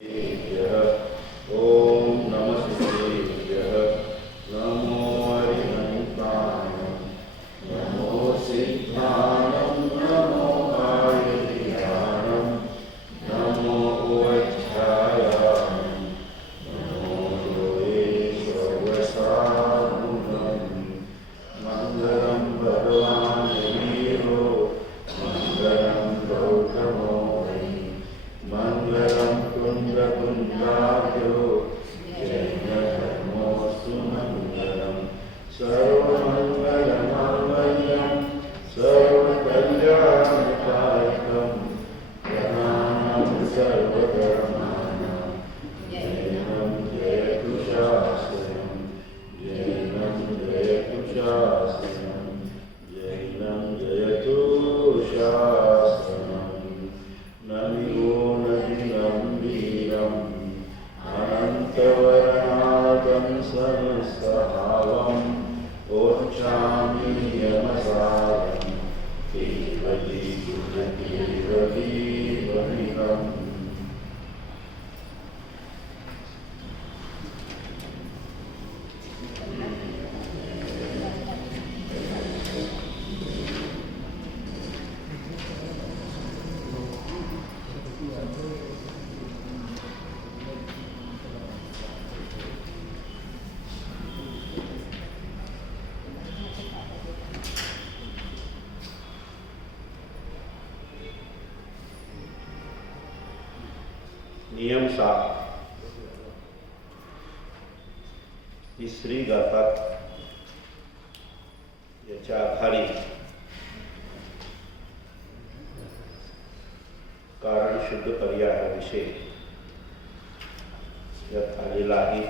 ओम नमः शिवाय। नमो हरिमन्त्राय। नमो सिद्धाणं। नमो आयुर्ध्यानं। नमो उवच्छायां। नमो योगेश्वरसानुगं। मंगलं भगवान् वीरो। मंगलं गौतमो वै। मंगलं कुन्द्रकुन्द्राभ्यो। जैनधर्मोऽस्तु मंगलं। सर्वमङ्गलमाङ्गल्यं सर्वकल्याणकारिकं। प्रणामं सर्वधर्माणां। जैनं जयतु शास्त्रं। जैनं जयतु शास्त्रं। जैनं जयतु शास्त्रम्। नमिवो नदिनं वीरम् अनन्तवर्णादं सहस्रभावम् ओच्छामि यमसारं। केवलीकृतकेवलीवनिलम्। नियम 7 तिसरी गाथा याच्या आधारे कारण शुद्ध पर्यायाविषयी यात आलेला आहे.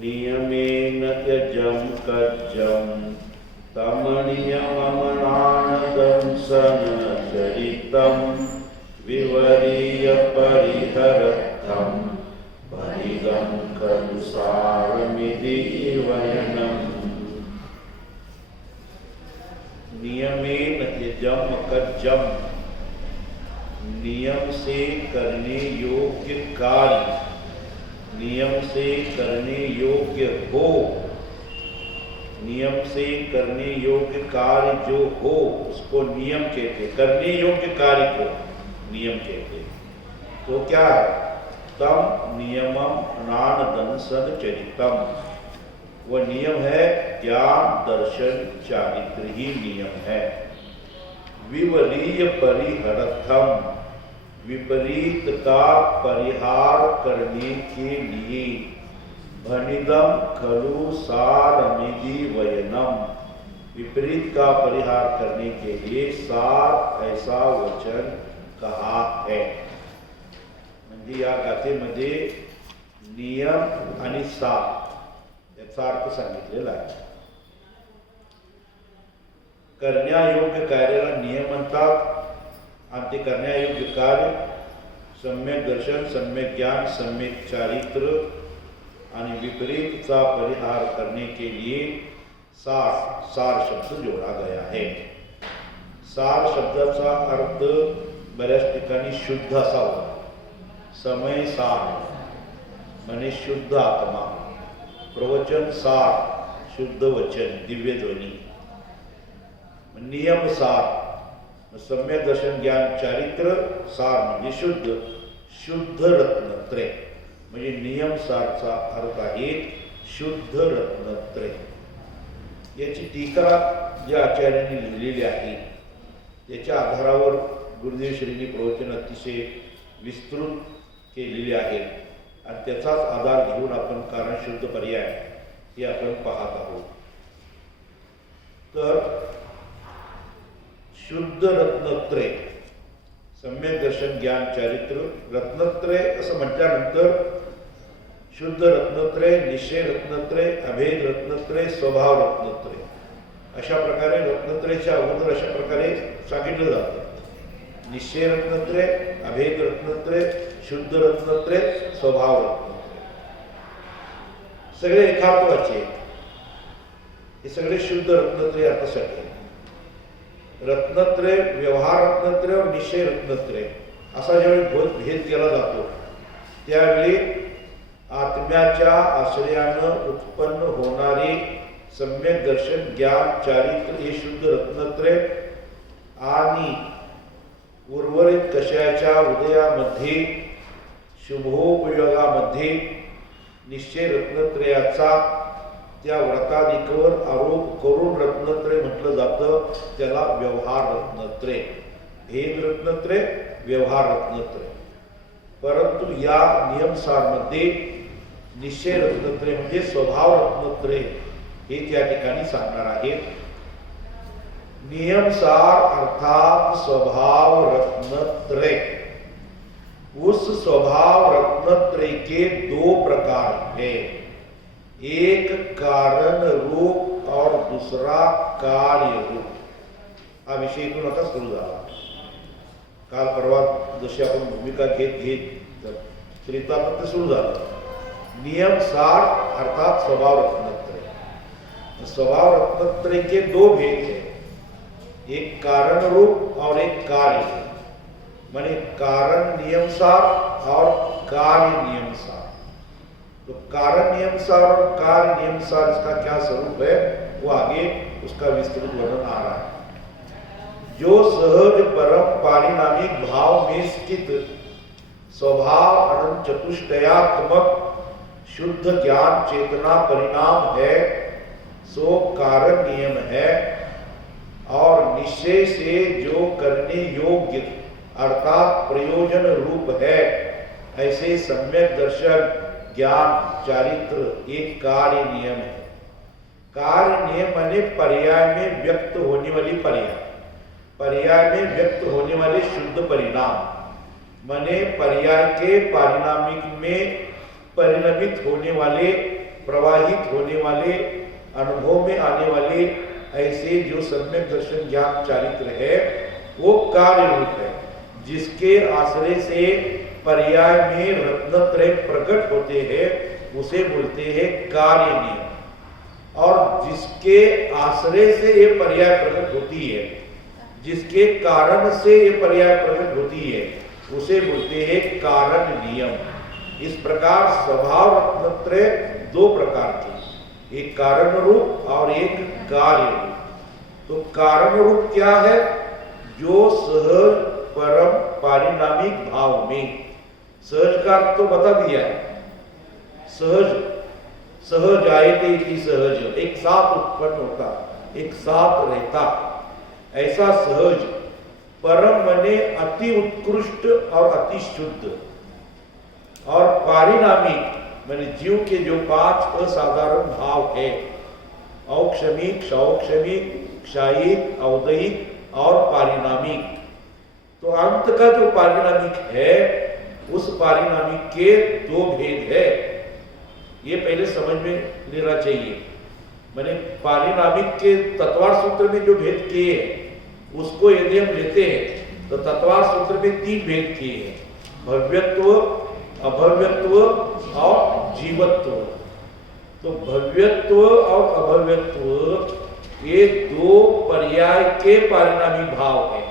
नियमेन त्यजं कज्जं तमनियममनानदंसनचरितं विवरीय परिहरत्थं परिगं खलु सारमिति वयनम्. नियमेन त्यजं कज्जं नियम से करने योग्य कार्य, नियम से करने योग्य हो, नियम से करने योग्य कार्य जो हो उसको नियम कहते. करने योग्य कार्य को नियम कहते. तो क्या है? तम नियमम नानदंसन चरितम. वह नियम है ज्ञान दर्शन चारित्र ही नियम है. विवरीय परिहरथम विपरीत का परिहार करने के लिए. भनिदम खलु सारमिति वयनम विपरीत का परिहार करने के लिए सार ऐसा वचन कहा है. म्हणजे या गाथेमध्ये नियम आणि सार याचा अर्थ सांगितलेला आहे. करण्यायोग्य कार्याला नियम म्हणतात आणि ते करण्यायोग्य कार्य सम्यक दर्शन, सम्यक ज्ञान, सम्यक चारित्र आणि विपरीतचा परिहार करने के लिए सार शब्द जोड़ा गया है. सार शब्दाचा अर्थ बऱ्याच ठिकाणी शुद्ध असावा. समय सार म्हणजे शुद्ध आत्मा. प्रवचन सार शुद्ध वचन, दिव्य ध्वनी. नियम सार सम्यक दर्शन, ज्ञान, चारित्र. सार म्हणजे शुद्ध रत्नत्रय. म्हणजे नियम सारचा अर्थ आहे शुद्ध रत्नत्रय. याची टीका ज्या आचार्यांनी लिहिलेली आहे त्याच्या आधारावर गुरुदेव श्रींनी प्रवचन अतिशय विस्तृत केलेले आहे आणि त्याचाच आधार घेऊन आपण कारण शुद्ध पर्याय हे आपण पाहत आहोत. तर शुद्ध रत्नत्रय, सम्यक दर्शन, ज्ञान, चारित्र, रत्नत्रय असं म्हटल्यानंतर शुद्ध रत्नत्रय, निश्चय रत्नत्रय, अभेद रत्नत्रय, स्वभाव रत्नत्रय अशा प्रकारे रत्नत्रयच्या अगोदर अशा प्रकारे सांगितलं जातं. निश्चय रत्नत्रय, अभेद रत्नत्रय, शुद्ध रत्नत्रय, स्वभाव रत्नत्रय. सगळे यथार्थवाचे हे सगळे शुद्ध रत्नत्रय अर्थासाठी. रत्नत्रय, व्यवहार रत्नत्रय और निश्चय रत्नत्रय असा ज्यावेळी भेद केला जातो त्यावेळी आत्म्याच्या आश्रयानं उत्पन्न होणारे सम्यक दर्शन, ज्ञान, चारित्र्य हे शुद्ध रत्नत्रय आणि उर्वरित कषायाच्या उदयामध्ये शुभोपयोगामध्ये निश्चय रत्नत्रयाचा त्या व्रतादिकवर आरोप करून रत्नत्रय म्हटलं जातं. त्याला व्यवहार रत्नत्रय, भेद रत्नत्रय, व्यवहार रत्नत्रय. परंतु या नियमसारमध्ये निश्चय रत्नत्रय म्हणजे स्वभाव रत्नत्रय हे त्या ठिकाणी सांगणार आहेत. नियमसार अर्थात स्वभाव रत्नत्रय. उस स्वभाव रत्नत्रय के दो प्रकार हैं, एक कारण रूप और दूसरा कार्य रूप. हा विषय इथून आता सुरू झाला. काल परवा जशी आपण भूमिका घेत चरित्रामध्ये सुरू झालं. नियमसार अर्थात स्वभाव रत्नत्रय. स्वभाव रत्नत्रय के दो भेद हैं, एक कारण रूप और एक कार्य. माने कारण नियमसार और कार्य नियमसार. तो कारण नियमसार और कार्य नियमसार इसका क्या स्वरूप है वो आगे उसका विस्तृत वर्णन आ रहा है. जो सहज परम पारिणामिक भाव में स्थित स्वभाव अनंत चतुष्टयात्मक शुद्ध ज्ञान चेतना परिणाम है सो कारण नियम है. और निश्चय से जो करने योग्य अर्थात प्रयोजन रूप है ऐसे सम्यक दर्शन, ज्ञान, चारित्र एक कार्य नियम है. कार्य नियम माने पर्याय में व्यक्त होने वाली पर्याय, पर्याय में व्यक्त होने वाले शुद्ध परिणाम, माने पर्याय के पारिणामिक में परिणमित होने वाले, प्रवाहित होने वाले, अनुभव में आने वाले ऐसे जो सम्यक दर्शन, ज्ञान, चारित्र है वो कार्य रूप है. जिसके आश्रय से पर्याय में रत्नत्रय प्रकट होते हैं उसे बोलते हैं कार्य नियम. और जिसके आश्रय से ये पर्याय प्रकट होती है, जिसके कारण से ये पर्याय प्रकट होती है उसे बोलते हैं कारण नियम. इस प्रकार स्वभाव रत्नत्रय दो प्रकार के, एक कारण रूप और एक कार्य रूप. तो कारण रूप क्या है? जो सहज परम पारिणामिक भाव में, सहज का अर्थ तो बता दिया है. सहज, सहज आयते इति सहज, एक साथ उत्पन्न होता, एक साथ रहता, ऐसा सहज. परम मने अति उत्कृष्ट और अति शुद्ध. और पारिणामिक माने जीव के जो 5 असाधारण भाव है, औक्षमिक, क्षौक्षमिक, क्षायिक, औदयिक और पारिणामिक. तो अंत का जो पारिणामिक है उस पारिणामिक के दो भेद है. ये पहले समझ में लेना चाहिए. माने पारिणामिक के तत्वार सूत्र में जो भेद किए हैं उसको यदि हम लेते हैं तो तत्वार सूत्र में 3 भेद किए हैं, भव्यत्व, अभव्यत्व और जीवत्व. तो भव्यत्व और अभव्यत्व ये दो पर्याय के पारिणामिक भाव है.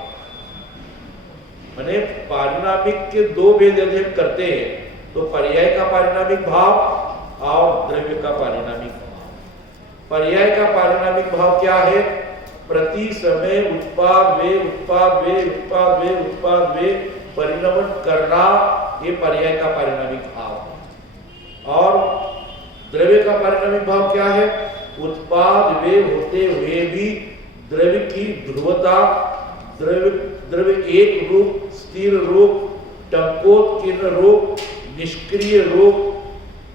माने पारिणामिक के दो भेद यदि हम करते हैं तो पर्याय का पारिणामिक भाव और द्रव्य का पारिणामिक भाव. पर्याय का पारिणामिक भाव क्या है? प्रति समय उत्पाद वे उत्पाद वे उत्पाद वे उत्पाद वे परिणमन करना, ये पर्याय का पारिणामिक भाव है. और द्रव्य का पारिणामिक भाव क्या है? उत्पाद वे होते हुए भी द्रव्य की ध्रुवता, द्रव्य एक रूप, स्थिर रूप, टंकोत्कीर्ण रूप, निष्क्रिय रूप,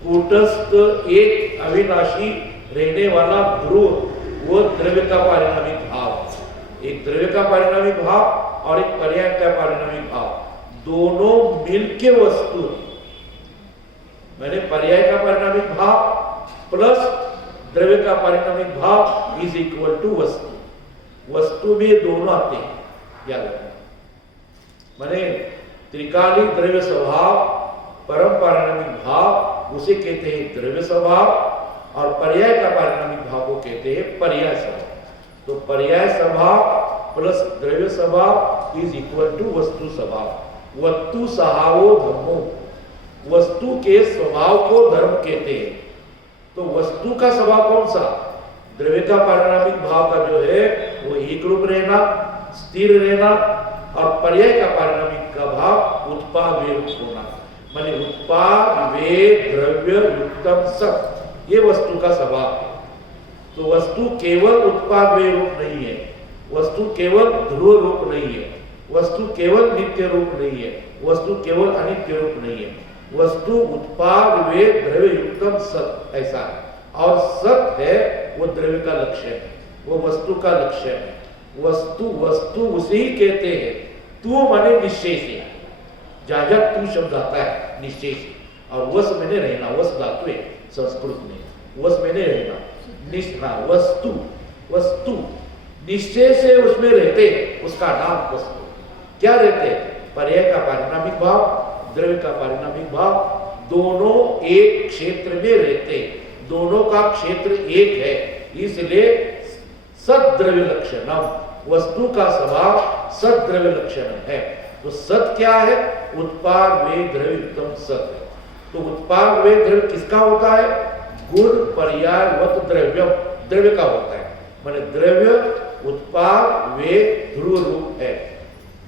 कूटस्थ एक अविनाशी रहने वाला ध्रुव, वो द्रव्य का पारिणामिक भाव. एक द्रव्य का पारिणामिक भाव और एक पर्याय का पारिणामिक भाव, दोनों मिलके वस्तु. मैंने पर्याय का पारिणामिक भाव प्लस द्रव्य का पारिणामिक भाव इज इक्वल टू वस्तु. वस्तु में दोनों आते हैं, याद रखना. माने त्रिकालिक द्रव्य स्वभाव, परम पारिणामिक भाव उसे कहते हैं द्रव्य स्वभाव, और पर्याय का पारिणामिक भाव को कहते हैं पर्याय स्वभाव. तो पर्याय स्वभाव प्लस द्रव्य स्वभाव इज इक्वल टू वस्तु स्वभाव। वस्तु सहावो धर्मो, वस्तु के स्वभाव को धर्म कहते हैं। तो वस्तु का स्वभाव कौन सा? द्रव्य का पारिणामिक भाव का जो है वो एक रूप रहना, स्थिर रहना, और पर्याय का पारिणामिक का भाव उत्पाद वे रूप होना, माने उत्पाद वे द्रव्य युक्तम सत्, ये वस्तु का स्वभाव है। तो वस्तु केवल उत्पाद वे रूप नहीं है, वस्तु केवल ध्रुव रूप नहीं है, वस्तु केवल नित्य रूप नहीं है, वस्तु केवल अनित्य रूप नहीं है, वस्तु उत्पाद वे द्रव्य युक्तम सत् ऐसा है। और सत है वो द्रव्य का लक्षण है, वो वस्तु का लक्षण है। वस्तु वस्तु उसे ही कहते हैं। तू माने निश्चय से, जहां तू शब्द आता है निश्चय से, और वस मैंने रहना, वस धातु है संस्कृत में, वस मैंने रहना, निष्ठा वस्तु, वस्तु निश्चय से उसमें रहते, उसका नाम वस्तु। क्या रहते? पर्याय का पारिणामिक भाव, द्रव्य का पारिणामिक भाव, दोनों एक क्षेत्र में रहते, दोनों का क्षेत्र एक है, इसलिए सद्द्रव्य लक्षणम, वस्तु का स्वभाव सद्द्रव्य लक्षण है। तो सत क्या है? उत्पाद वे द्रव्य युक्तम सत है। तो उत्पाद वे द्रव्य किसका होता है? गुण पर्यायवत द्रव्यम, द्रव्य का होता है, माने द्रव्य उत्पाद वे ध्रुव रूप है।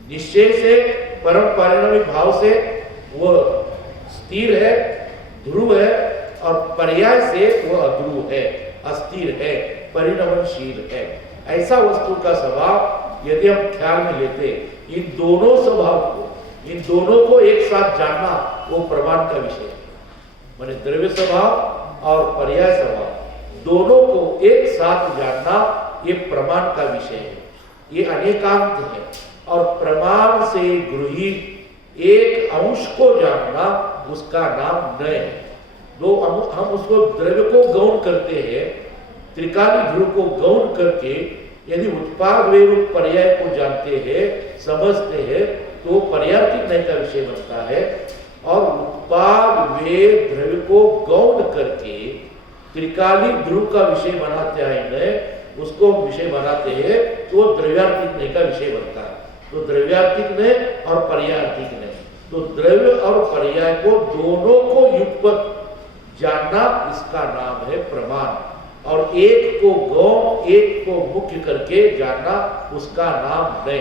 निश्चय से परम पारिणामिक भाव से वो स्थिर है, ध्रुव है, और पर्याय से वो अध्रुव है, अस्थिर है, परिणमनशील है। ऐसा वस्तु का स्वभाव यदि हम ख्याल में लेते, इन दोनों स्वभाव को, इन दोनों को एक साथ जानना वो प्रमाण का विषय है। माने द्रव्य स्वभाव और पर्याय स्वभाव दोनों को एक साथ जानना ये प्रमाण का विषय है, ये अनेकांत है। और प्रमाण से गृहीत एक अंश को जानना उसका नाम नय है। दो हम उसको द्रव्य को गौण करते हैं, त्रिकाली ध्रुव को गौण करके यदि उत्पाद वे रूप पर्याय को जानते हैं, समझते हैं, तो पर्यायिक नय का विषय बनता है। और उत्पाद वे द्रव्य को गौण करके त्रिकाली ध्रुव का विषय बनाते हैं नय, उसको विषय बनाते हैं, तो द्रव्यार्थिक नय का विषय बनता है। तो द्रव्यार्थिक नय और पर्यायिक नय, तो द्रव्य और पर्याय को दोनों को युगपत जानना इसका नाम है प्रमाण। और एक को गौण एक को मुख्य करके जानना उसका नाम नय।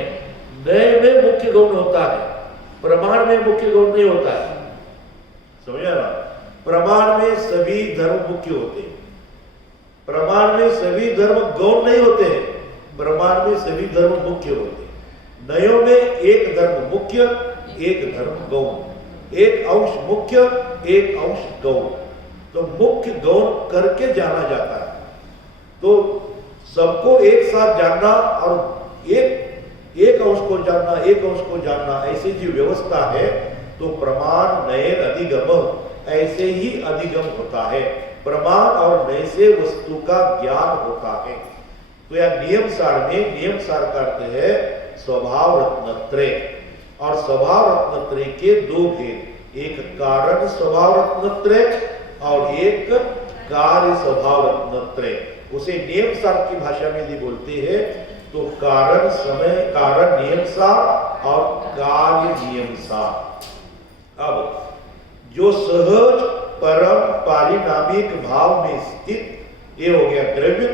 नय में मुख्य गौण होता है, प्रमाण में मुख्य गौण नहीं होता है, समझा ना? प्रमाण में सभी धर्म मुख्य होते हैं, प्रमाण में सभी धर्म गौण नहीं होते हैं, प्रमाण में सभी धर्म मुख्य होते हैं। नयों में एक धर्म मुख्य, एक धर्म गौण, एक अंश मुख्य, एक अंश गौण। तो मुख्य गौण करके जाना जाता है। तो सबको एक साथ जानना और एक अंश को जानना, एक अंश को जानना, ऐसी जो व्यवस्था है, तो प्रमाण नय अधिगम ऐसे ही अधिगम होता है। प्रमाण और नय से वस्तु का ज्ञान होता है। तो यह नियम सार में, नियम सार का अर्थ है स्वभाव रत्नत्रय, और स्वभाव रत्नत्रय के दो भेद, एक कारण स्वभाव रत्नत्रय और एक कार्य स्वभाव रत्नत्रय। उसे नियम सार की भाषा में यदि बोलते हैं तो कारण समय, कारण नियम सार और कार्य नियम सार। अब जो सहज परम पारिणामिक भाव में स्थित, ये हो गया द्रव्य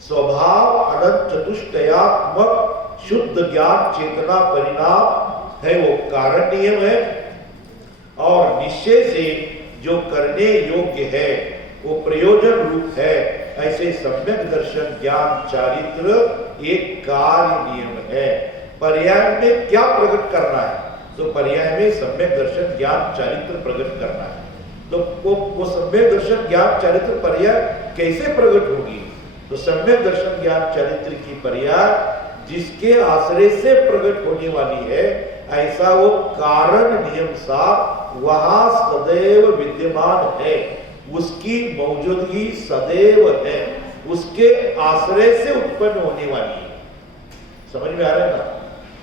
स्वभाव अनंत चतुष्टयात्मक शुद्ध ज्ञान चेतना परिणाम है, वो कारण नियम है। और निश्चय से जो करने योग्य है वो प्रयोजन रूप है, ऐसे सम्यक दर्शन ज्ञान चारित्र एक कार्य नियम है। पर्याय में क्या प्रकट करना है? तो पर्याय में सम्यक दर्शन ज्ञान चारित्र प्रकट करना है। तो वो सम्यक दर्शन ज्ञान चारित्र पर्याय कैसे प्रकट होगी? तो सम्यक दर्शन ज्ञान चारित्र की पर्याय जिसके आश्रय से प्रकट होने वाली है, ऐसा वो कारण नियम सा वहां सदैव विद्यमान है, उसकी मौजूदगी सदैव है, उसके आश्रय से उत्पन्न होने वाली है। समझ में आ रहा है ना?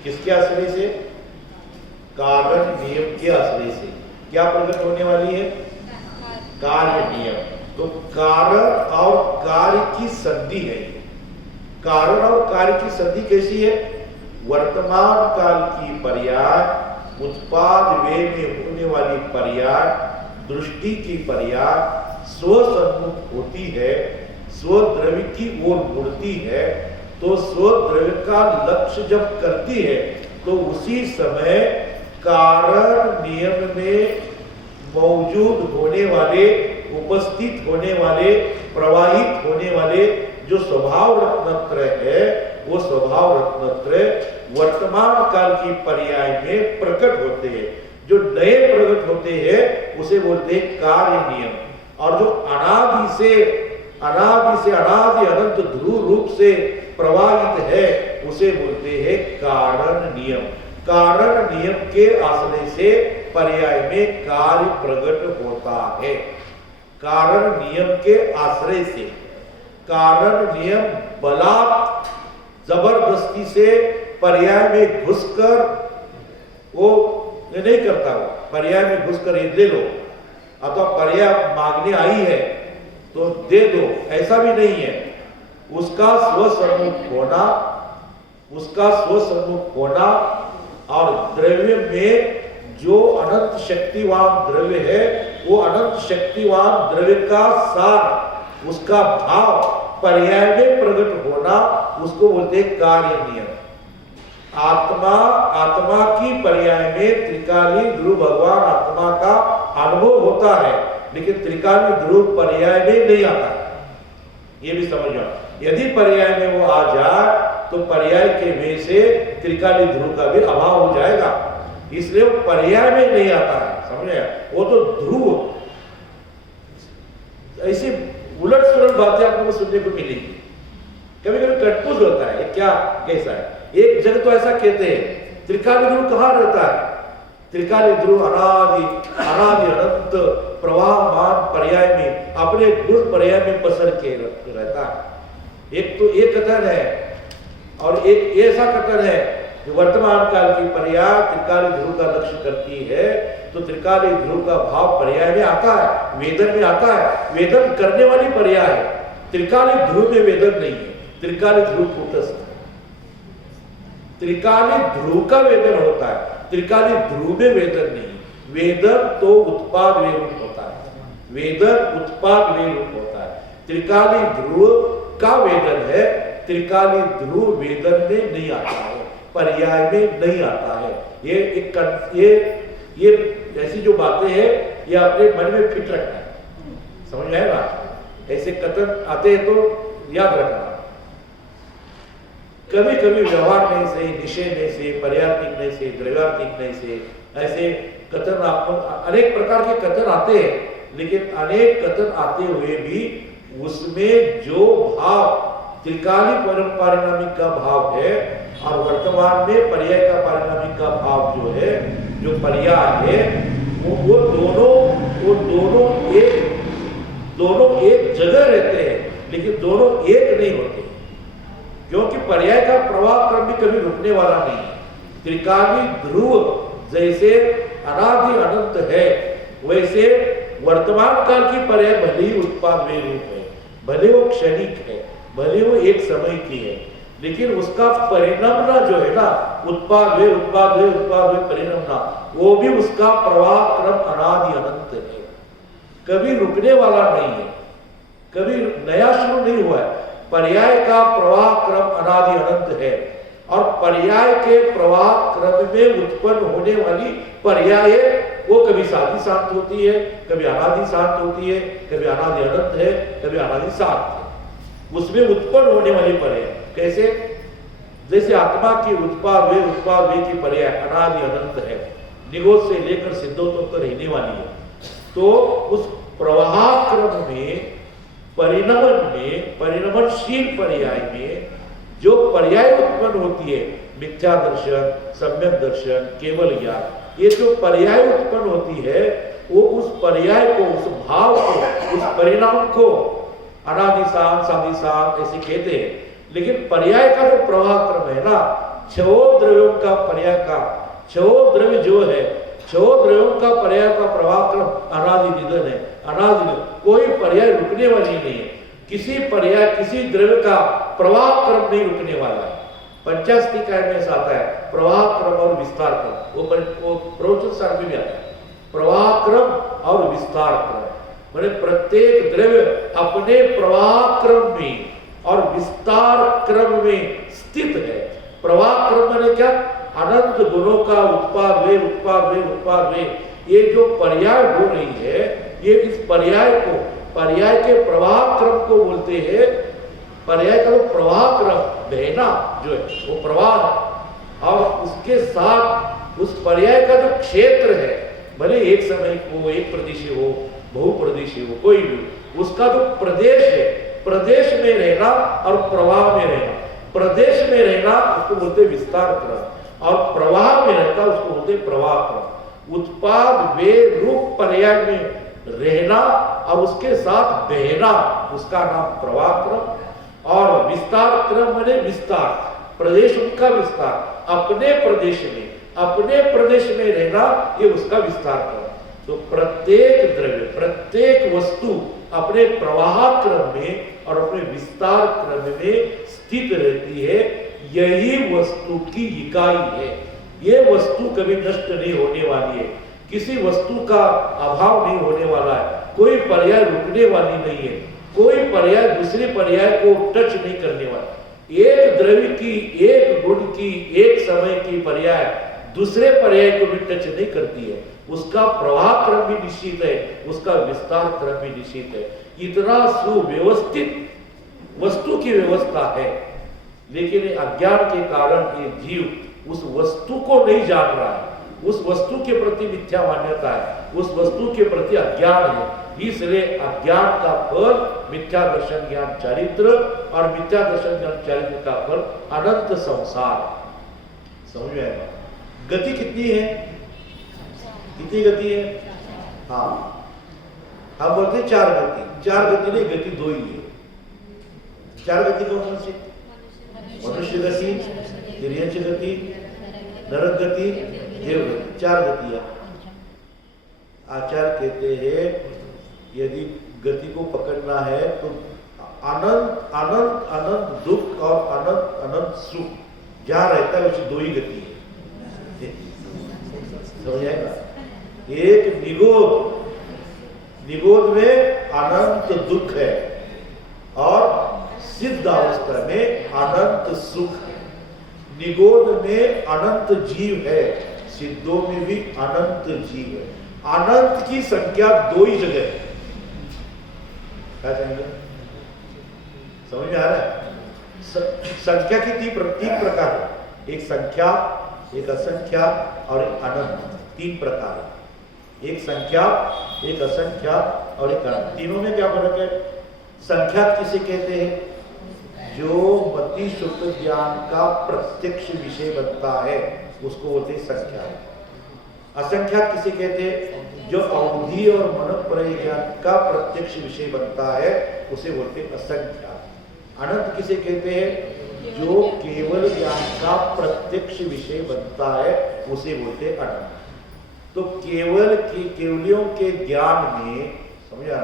किसके आश्रय से? कारण नियम के आश्रय से। क्या प्रकट होने वाली है? कार्य नियम। तो कारण और कार्य की संधि है, कारण और कार्य की संधि कैसी है? वर्तमान काल की पर्याय उत्पाद वे में होने वाली पर्याय दृष्टि की पर्याय स्वसन्मुख होती है, स्वद्रव्य की ओर मुड़ती है, तो स्वद्रव्य का लक्ष्य जब करती है तो उसी समय कारण नियम में मौजूद होने वाले, उपस्थित होने वाले, प्रवाहित होने वाले जो स्वभाव रत्नत्रय है, वो स्वभाव रत्नत्रय वर्तमान काल की पर्याय में प्रकट होते हैं। जो नए प्रकट होते हैं उसे बोलते हैं कार्य नियम, और जो अनादि से अनादि अनंत ध्रुव रूप से प्रवाहित है उसे बोलते हैं कारण नियम। कारण नियम के आश्रय से पर्याय में कार्य प्रकट होता है। कारण नियम के आश्रय से, कारण नियम बलात् जबरदस्ती से पर्याय में घुसकर वो नहीं करता। वो पर्याय में घुसकर ये ले लो, अथवा पर्याय मांगने आई है तो दे दो, ऐसा भी नहीं है। उसका स्वसम्मुख होना, उसका स्वसम्मुख होना और द्रव्य में जो अनंत शक्तिवान द्रव्य है, वो अनंत शक्तिवान द्रव्य का सार, उसका भाव पर्याय में प्रकट होना, उसको बोलते हैं कार्य नियम। आत्मा की पर्याय में त्रिकाली ध्रुव भगवान आत्मा का अनुभव होता है, लेकिन त्रिकाली ध्रुव पर्याय में नहीं आता है। ये भी समझो, यदि पर्याय में वो आ जाए तो पर्याय के वे से त्रिकाली ध्रुव का भी अभाव हो जाएगा, इसलिए वो पर्याय में नहीं आता है। समझे? वो तो ध्रुव, ऐसी उलट सुलट बातें आपको सुनने को मिलेगी। कभी कभी कटपुट होता है, क्या कैसा है? एक जगह तो ऐसा कहते हैं त्रिकाली ध्रुव कहाँ रहता है? त्रिकाली ध्रुव अनादि अनंत प्रवाहमान पर्याय में, अपने गुण पर्याय में पसर के रहता है। एक तो एक कथन है, और एक ऐसा कथन है जो वर्तमान काल की पर्याय त्रिकाली ध्रुव का लक्ष्य करती है, तो त्रिकाली ध्रुव का भाव पर्याय में आता है, वेदन में आता है। वेदन करने वाली पर्याय है, त्रिकाली ध्रुव में वेदन नहीं है। त्रिकाली ध्रुव कूटस्थ, त्रिकाली ध्रुव का वेदन होता है, त्रिकाली ध्रुव में वेदन नहीं। वेदन तो उत्पाद वे रूप होता है, वेदन उत्पाद वे रूप होता है। त्रिकाली ध्रुव का वेदन है, त्रिकाली ध्रुव वेदन में नहीं आता है, पर्याय में नहीं आता है। ये ऐसी जो बातें हैं ये अपने मन में फिट रखना है, समझ में आया ना? ऐसे कथन आते हैं तो याद रखना। कभी कभी व्यवहार नहीं से, निषेध नहीं से, पर्यार्थिक नहीं से, द्रव्यार्थिक नहीं से, ऐसे कथन आपको अनेक प्रकार के कथन आते हैं, लेकिन अनेक कथन आते हुए भी उसमें जो भाव त्रिकाली पारिणामिक का भाव है और वर्तमान में पर्याय का पारिणामिक का भाव जो है, जो पर्याय है, वो दोनों एक जगह रहते हैं, लेकिन दोनों एक नहीं होते, क्योंकि पर्याय का प्रवाह क्रम भी कभी रुकने वाला नहीं है। त्रिकाली ध्रुव जैसे अनादि अनंत है, वैसे वर्तमान काल की पर्याय भले ही उत्पाद वे रूप है, भले वो क्षणिक है, भले वो एक समय की है, लेकिन उसका परिणामना जो है ना, उत्पाद वे परिणामना, वो भी उसका प्रवाह क्रम अनादि अनंत है, कभी रुकने वाला नहीं है, कभी नया शुरू नहीं हुआ है। पर्याय का प्रवाह क्रम अनादि अनंत है, और पर्याय के प्रवाह क्रम में उत्पन्न होने वाली पर्याय वो कभी साधी शांत होती है, कभी अनादि शांत होती है, कभी अनादि अनंत है, कभी अनादि शांत है। उसमें उत्पन्न होने वाली पर्याय कैसे? जैसे आत्मा की उत्पाद वे की पर्याय अनादि अनंत है, निगोद से लेकर सिद्धोत्तर तक रहने वाली है, तो उस प्रवाह क्रम में परिणमनशील पर्याय में जो पर्याय उत्पन्न होती है, मिथ्या दर्शन, सम्यक दर्शन, केवल ज्ञान, ये जो पर्याय उत्पन्न होती है, वो उस पर्याय को, उस भाव को, उस परिणाम को अनादि शांत, साधि शांत ऐसे कहते हैं। लेकिन पर्याय का जो प्रवाह क्रम है ना, छह द्रव्यों का पर्याय का, छह द्रव्य जो है, छह द्रव्यों का पर्याय का प्रवाह क्रम अनादि निधन है, अनादि, कोई पर्याय रुकने वाली नहीं है। किसी पर्याय, किसी द्रव्य का प्रवाह क्रम नहीं रुकने वाला है। पंचास्तिकाय में ऐसा आता है प्रवाह क्रम और विस्तार क्रम, वो प्रवचन सार में भी आता है प्रवाह क्रम और विस्तार क्रम। मैंने प्रत्येक द्रव्य अपने प्रवाह क्रम में और विस्तार क्रम में स्थित है। प्रवाह क्रम मैंने क्या, अनंत गुणों का उत्पाद वे उत्पाद वे उत्पाद वे, ये जो पर्याय हो रही है, ये इस पर्याय को, पर्याय के प्रवाह क्रम को बोलते हैं। पर्याय का तो प्रवाह क्रम बहना जो है वो प्रवाह है, और उसके साथ उस पर्याय का जो क्षेत्र है, भले एक समय हो, एक प्रदेशीय हो, बहुप्रदेशीय हो, कोई भी, उसका जो प्रदेश है, प्रदेश में रहना और प्रवाह में रहना, प्रदेश में रहना उसको बोलते विस्तार क्रम, और प्रवाह में रहता उसको बोलते प्रवाह क्रम। उत्पाद वे रूप पर्याय में रहना और उसके साथ बहना, उसका नाम प्रवाह क्रम। और विस्तार क्रम माने विस्तार, प्रदेश उनका विस्तार, अपने प्रदेश में रहना, ये उसका विस्तार क्रम। तो प्रत्येक द्रव्य, प्रत्येक वस्तु अपने प्रवाह क्रम में और अपने विस्तार क्रम में स्थित रहती है। यही वस्तु की इकाई है। ये वस्तु कभी नष्ट नहीं होने वाली है, किसी वस्तु का अभाव नहीं होने वाला है, कोई पर्याय रुकने वाली नहीं है, कोई पर्याय दूसरे पर्याय को टच नहीं करने वाला। एक द्रव्य की, एक गुण की, एक समय की पर्याय दूसरे पर्याय को भी टच नहीं करती है। उसका प्रवाह क्रम भी निश्चित है, उसका विस्तार क्रम भी निश्चित है। इतना सुव्यवस्थित वस्तु की व्यवस्था है, लेकिन अज्ञान के कारण ये जीव उस वस्तु को नहीं जान रहा है, उस वस्तु के प्रति मिथ्या मान्यता है, उस वस्तु के प्रति अज्ञान है। इसलिए अज्ञान का फल मिथ्या दर्शन ज्ञान चारित्र, और मिथ्या दर्शन ज्ञान चारित्र का फल अनंत संसार। समझ में आएगा? गति कितनी है? कितनी गति है? हाँ, हम बोलते चार गति, चार गति नहीं, गति दो ही है। चार गति कौन सी? मनुष्य गति, तिर्यंच गति, नरक गति, देव गति, चार गतियां। आचार्य कहते हैं यदि गति को पकड़ना है तो अनंत अनंत अनंत दुख और अनंत अनंत सुख जहां रहता है उसे दो ही गति है। समझ आएगा? एक निगोद, निगोद में अनंत दुख है, और सिद्ध अवस्था में अनंत सुख है। निगोद में अनंत जीव है, सिद्धों में भी अनंत जीव है। अनंत की संख्या दो ही जगह है। क्या समझ में आ रहा है? संख्या की तीन प्रकार है, एक संख्या, एक असंख्या और एक अनंत, तीन प्रकार है। एक संख्या, एक असंख्या और एक अनंत। तीनों में क्या फर्क है? संख्या किसे कहते हैं? जो मति शुद्ध ज्ञान का प्रत्यक्ष विषय बनता है उसको बोलते हैं संख्या। असंख्या किसे कहते हैं? जो अवधि और मनोप्रय ज्ञान का प्रत्यक्ष विषय बनता है उसे बोलते हैं असंख्या। अनंत किसे कहते हैं? जो केवल ज्ञान का प्रत्यक्ष विषय बनता है उसे बोलते हैं अनंत। तो केवलियों के ज्ञान में, समझा,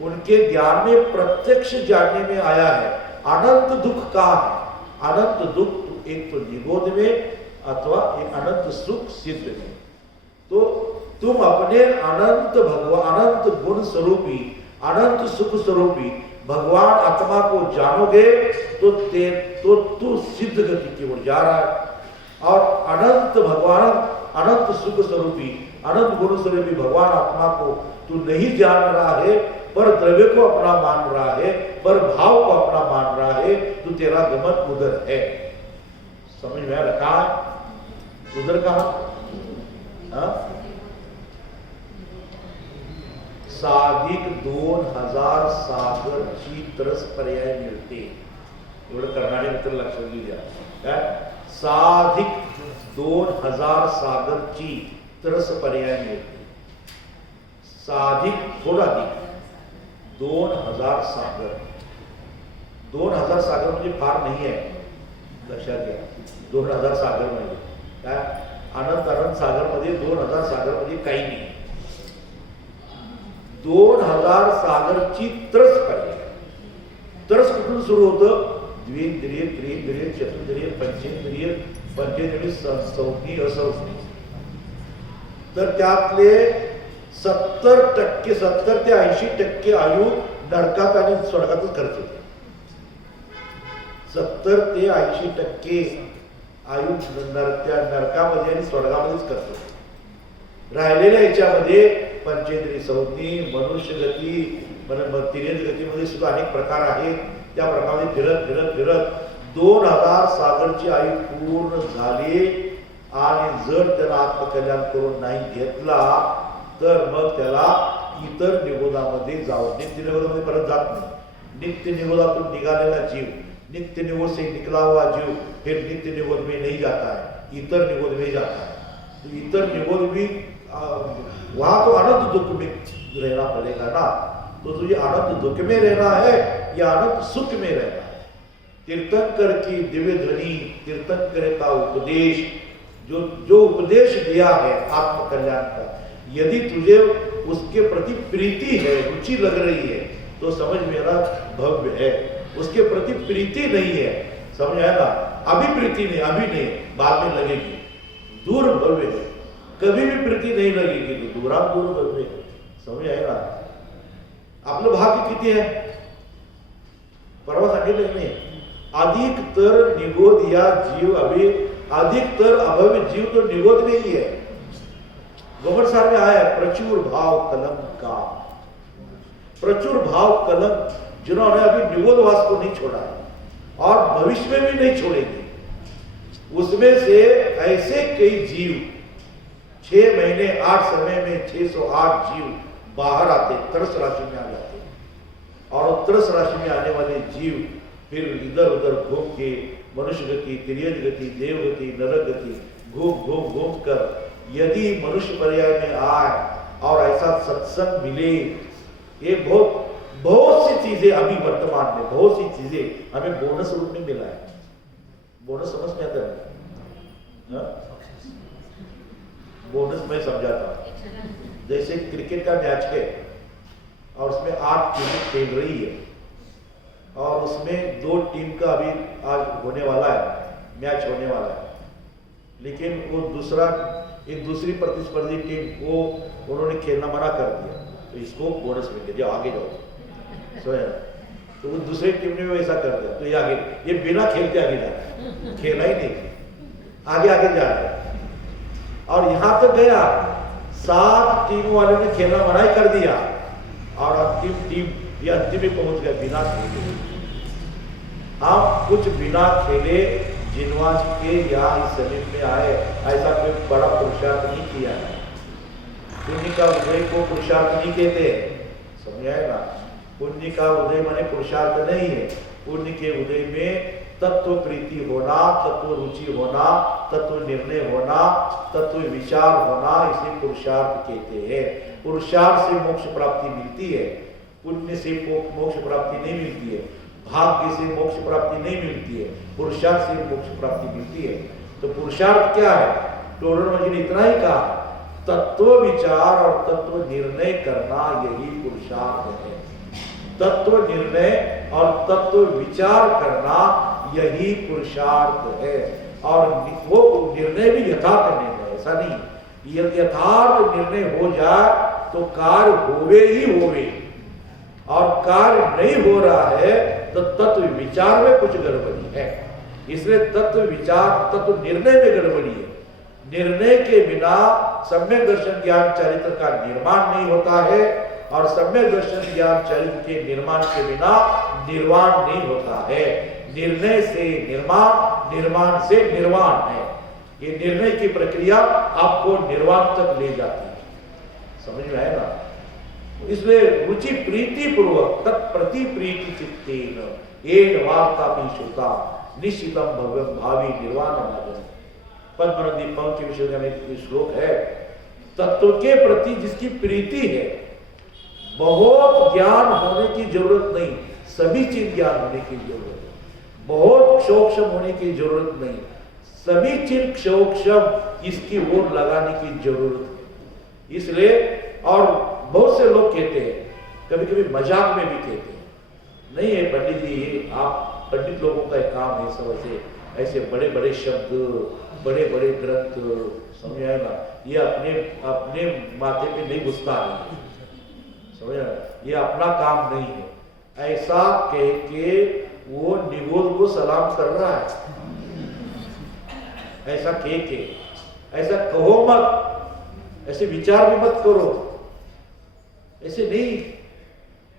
उनके ज्ञान में प्रत्यक्ष जानने में आया है अनंत दुख कहाँ है? अनंत दुख एक तो निगोद में अथवा एक अनंत सुख सिद्ध में। तो तुम अपने अनंत भगवान, अनंत गुण स्वरूपी, अनंत सुख स्वरूपी भगवान आत्मा को जानोगे तो तू सिद्ध गति की ओर जा रहा है। और अनंत भगवान, अनंत सुख स्वरूपी, अनंत गुण स्वरूपी भगवान आत्मा को तू नहीं जान रहा है, पर द्रव्य को अपना मान रहा है, पर भाव को अपना मान रहा है, तो तेरा गमन उधर है। समझ में आ रहा? कहाँ उधर? कहाँ? साधिक 2000 सागर चित्रस पर्याय मिळते. एवढं करणारे मित्र लक्षात घेऊ द्या. काय? साधिक 2000 सागरची तरस पर्याय मिळते. साधिक थोडा अधिक 2000 सागर. 2000 सागर म्हणजे फार नाही आहे, लक्षात घ्या. 2000 सागर म्हणजे काय? अनंत अनंत सागर मध्ये 2000 सागर मध्ये काही नाही. 2000 सागरची तरस पर्याय. तरस कुठून सुरू होतं? द्विंद्रिय, त्रिंद्रिय, चतुर्द्रिय, पंचेंद्रिय, पंचेंद्रिय, संज्ञी, असंज्ञी. तर त्यातले 70% 70 ते 80% आयु नरकात आणि स्वर्गातच खर्च होते. 70 ते 80% आयु नरकामध्ये आणि स्वर्गामध्येच खर्च होते. राहिलेल्या याच्यामध्ये पंचेंद्रिय, संज्ञी, मनुष्य गती, तिर्यंत गतीमध्ये सुद्धा अनेक प्रकार आहेत. त्या प्रकारामध्ये फिरत फिरत फिरत 2000 सागरची आयु पूर्ण झाली आणि जर त्याला आत्मकल्याण करून नाही घेतला तर मग त्याला इतर निगोदामध्ये जाऊ, नित्य निगोदामध्ये परत जात नाही. नित्य निगोदातून निघालेला जीव, नित्य निगोद से निकला हुआ जीव फिर नित्य निगोद में नहीं जाता है, इतर निगोद में जाता है. तो इतर निगोद भी वहां तो अनंत दुख में रहना पड़ेगा ना. तो तुझे अनंत दुख में रहना है या अनंत सुख में रहना है. तीर्थंकर की दिव्य ध्वनि, तीर्थंकर का उपदेश, जो उपदेश दिया है आत्मकल्याण का, यदि तुझे उसके प्रति प्रीति है, रुचि लग रही है तो समझ मेरा भव्य है. उसके प्रति प्रीति नहीं है, समझ आया ना. अभी प्रीति नहीं, अभी नहीं, बाद में लगेगी. दूर भव्य है. कभी भी प्रीति नहीं लगेगी तो दूर भव्य है. समझ आया ना. आपलं भाग्य किती आहे परवा सांगितलं नाही. अधिकतर निगोद या जीव अभी अधिकतर अभव्य जीव तो निगोद नहीं है. गोबर साहब में आया प्रचुर भाव कलम का, प्रचुर भाव कलम, जिन्होंने अभी निगोदवास को नहीं छोड़ा है और भविष्य में भी नहीं छोड़ेंगे. उसमें से ऐसे कई जीव 6 महीने 8 समय में 608 जीव बाहर आते, तरस राशि में आ जाते. और तरस राशि में आने वाले जीव फिर इधर उधर घूम के मनुष्य गति, तिर्यंत गति, देव गति, नरक गति घूम घूम घूम कर यदि मनुष्य पर्याय में आए और ऐसा सत्संग मिले, ये बहुत सी चीजें अभी वर्तमान में बहुत सी चीजें हमें बोनस रूप में मिला है. बोनस समझ में आता है? बोनस मैं समझाता हूं. जैसे क्रिकेट का मैच है और उसमें 8 टीमें खेल रही है और उसमें 2 टीम का अभी आज होने वाला है, मैच होने वाला है. लेकिन वो दूसरी प्रतिस्पर्धी टीम को उन्होंने खेलना मना कर दिया तो इसको बोनस मिल गया, आगे जाओ. तो वो दूसरी टीम ने वैसा कर दिया तो ये आगे, ये बिना खेलते आगे जा रहा है, खेला ही नहीं, आगे आगे जा रहा है. और यहां तक गया 7 टीम वालों ने खेलना मना कर दिया और अंतिम टीम ये अंतिम में पहुंच गए बिना खेले. हम कुछ बिना खेले जिनवाज के यहाँ इस शरीर में आए, ऐसा कोई बड़ा पुरुषार्थ नहीं किया है. पुण्य का उदय को पुरुषार्थ नहीं कहते, समझ आए ना. पुण्य का उदय माने पुरुषार्थ नहीं है. पुण्य के उदय में तत्व प्रीति होना, तत्व रुचि होना, तत्व निर्णय होना, तत्व विचार होना, इसे पुरुषार्थ कहते हैं. पुरुषार्थ से मोक्ष प्राप्ति मिलती है, पुण्य से मोक्ष प्राप्ति नहीं मिलती है, भाग्य से मोक्ष प्राप्ति नहीं मिलती है, पुरुषार्थ से मोक्ष प्राप्ति मिलती है. तो पुरुषार्थ क्या है? टोडर ने इतना ही कहा, तत्व विचार और तत्व निर्णय करना यही पुरुषार्थ है. तत्व निर्णय और तत्व विचार करना यही पुरुषार्थ है. और वो निर्णय भी यथार्थ निर्णय, ऐसा नहीं. यथार्थ निर्णय हो जाए तो कार्य होवे ही होवे, और कार्य नहीं हो रहा है तो तत्व विचार में कुछ गड़बड़ी है. इसलिए तत्व विचार, तत्व निर्णय में गड़बड़ी है. निर्णय के बिना सम्यक दर्शन ज्ञान चरित्र का निर्माण नहीं होता है और सम्यक दर्शन ज्ञान चरित्र के निर्माण के बिना निर्वाण नहीं होता है. निर्णय से निर्माण, निर्माण से निर्वाण है. ये निर्णय की प्रक्रिया आपको निर्वाण तक ले जाती है. समझ में आया ना. इसलिए रुचि प्रीति पूर्वक तत्प्रति प्रीति चित्तेन येन वार्तापि श्रुता निश्चितम भव्यम भावी निर्वाण मार्ग. पद्मनदी पंख के विषय में श्लोक है. तत्व के प्रति जिसकी प्रीति है, बहुत ज्ञान होने की जरूरत नहीं, सभी चीज ज्ञान होने की जरूरत है. बहुत क्षोक्षम होने की जरूरत नहीं, सभी चीज क्षोक्षम इसकी ओर लगाने की जरूरत है. इसलिए और बहुत से लोग कहते हैं, कभी कभी मजाक में भी कहते हैं, नहीं है पंडित जी आप पंडित लोगों का एक काम है सब ऐसे बड़े बड़े शब्द, बड़े बड़े ग्रंथ, समझ ना, ये अपने अपने माथे पे नहीं घुसता है, समझ ना, ये अपना काम नहीं है। ऐसा कह के वो निगोद को सलाम कर रहा है, ऐसा कह के, ऐसा कहो मत, ऐसे विचार भी मत करो, ऐसे नहीं।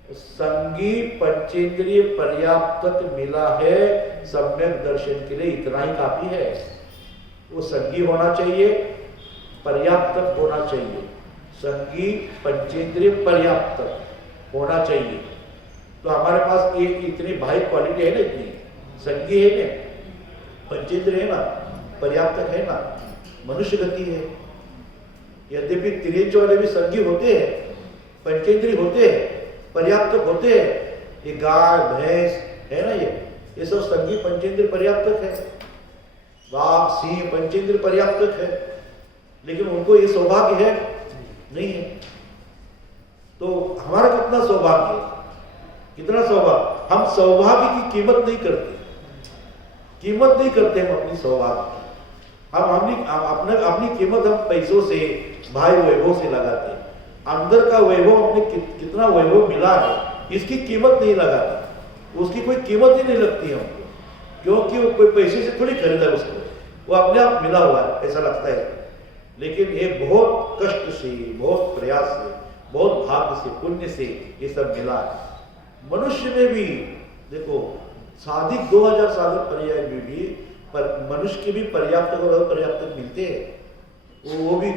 संगी पंचेंद्रिय पर्याप्त मिला है सम्यक दर्शन के लिए, इतना ही काफी है। वो संगी होना चाहिए, पर्याप्त होना चाहिए, संगी पंचेंद्रिय पर्याप्त होना चाहिए। तो हमारे पास ये इतनी भाई क्वालिटी है ना, इतनी संगी है ना, पंचेंद्रिय है ना, पर्याप्त है ना, मनुष्य गति है। यद्यपि त्रियंच वाले भी संगी होते हैं, पंचेंद्रिय होते हैं, पर्याप्त होते हैं। ये गाय भैंस है ना, ये सब संगी पंचेंद्रिय पर्याप्त है। बाघ सिंह पंचेंद्रिय पर्याप्त है, लेकिन उनको ये सौभाग्य है नहीं है। तो हमारा कितना सौभाग्य है, कितना सौभाग्य। हम सौभाग्य की कीमत नहीं करते, कीमत नहीं करते हम अपनी सौभाग्य। हम अपनी कीमत हम पैसों से, भाई वैभव से लगाते हैं। अंदर का वैभव अपने कितना वैभव मिला है इसकी कीमत नहीं लगाते, उसकी कोई कीमत ही नहीं लगती हमको, क्योंकि वो कोई पैसे से थोड़ी खरीदा उसको, वो अपने आप मिला हुआ है ऐसा लगता है। लेकिन ये बहुत कष्ट से, बहुत प्रयास से, बहुत भाग्य से, पुण्य से ये सब मिला है। मनुष्य में भी देखो, साधिक 2000 साधक पर्याय में भी मनुष्य के भी पर्याप्त और अपर्याप्त मिलते हैं। वो भी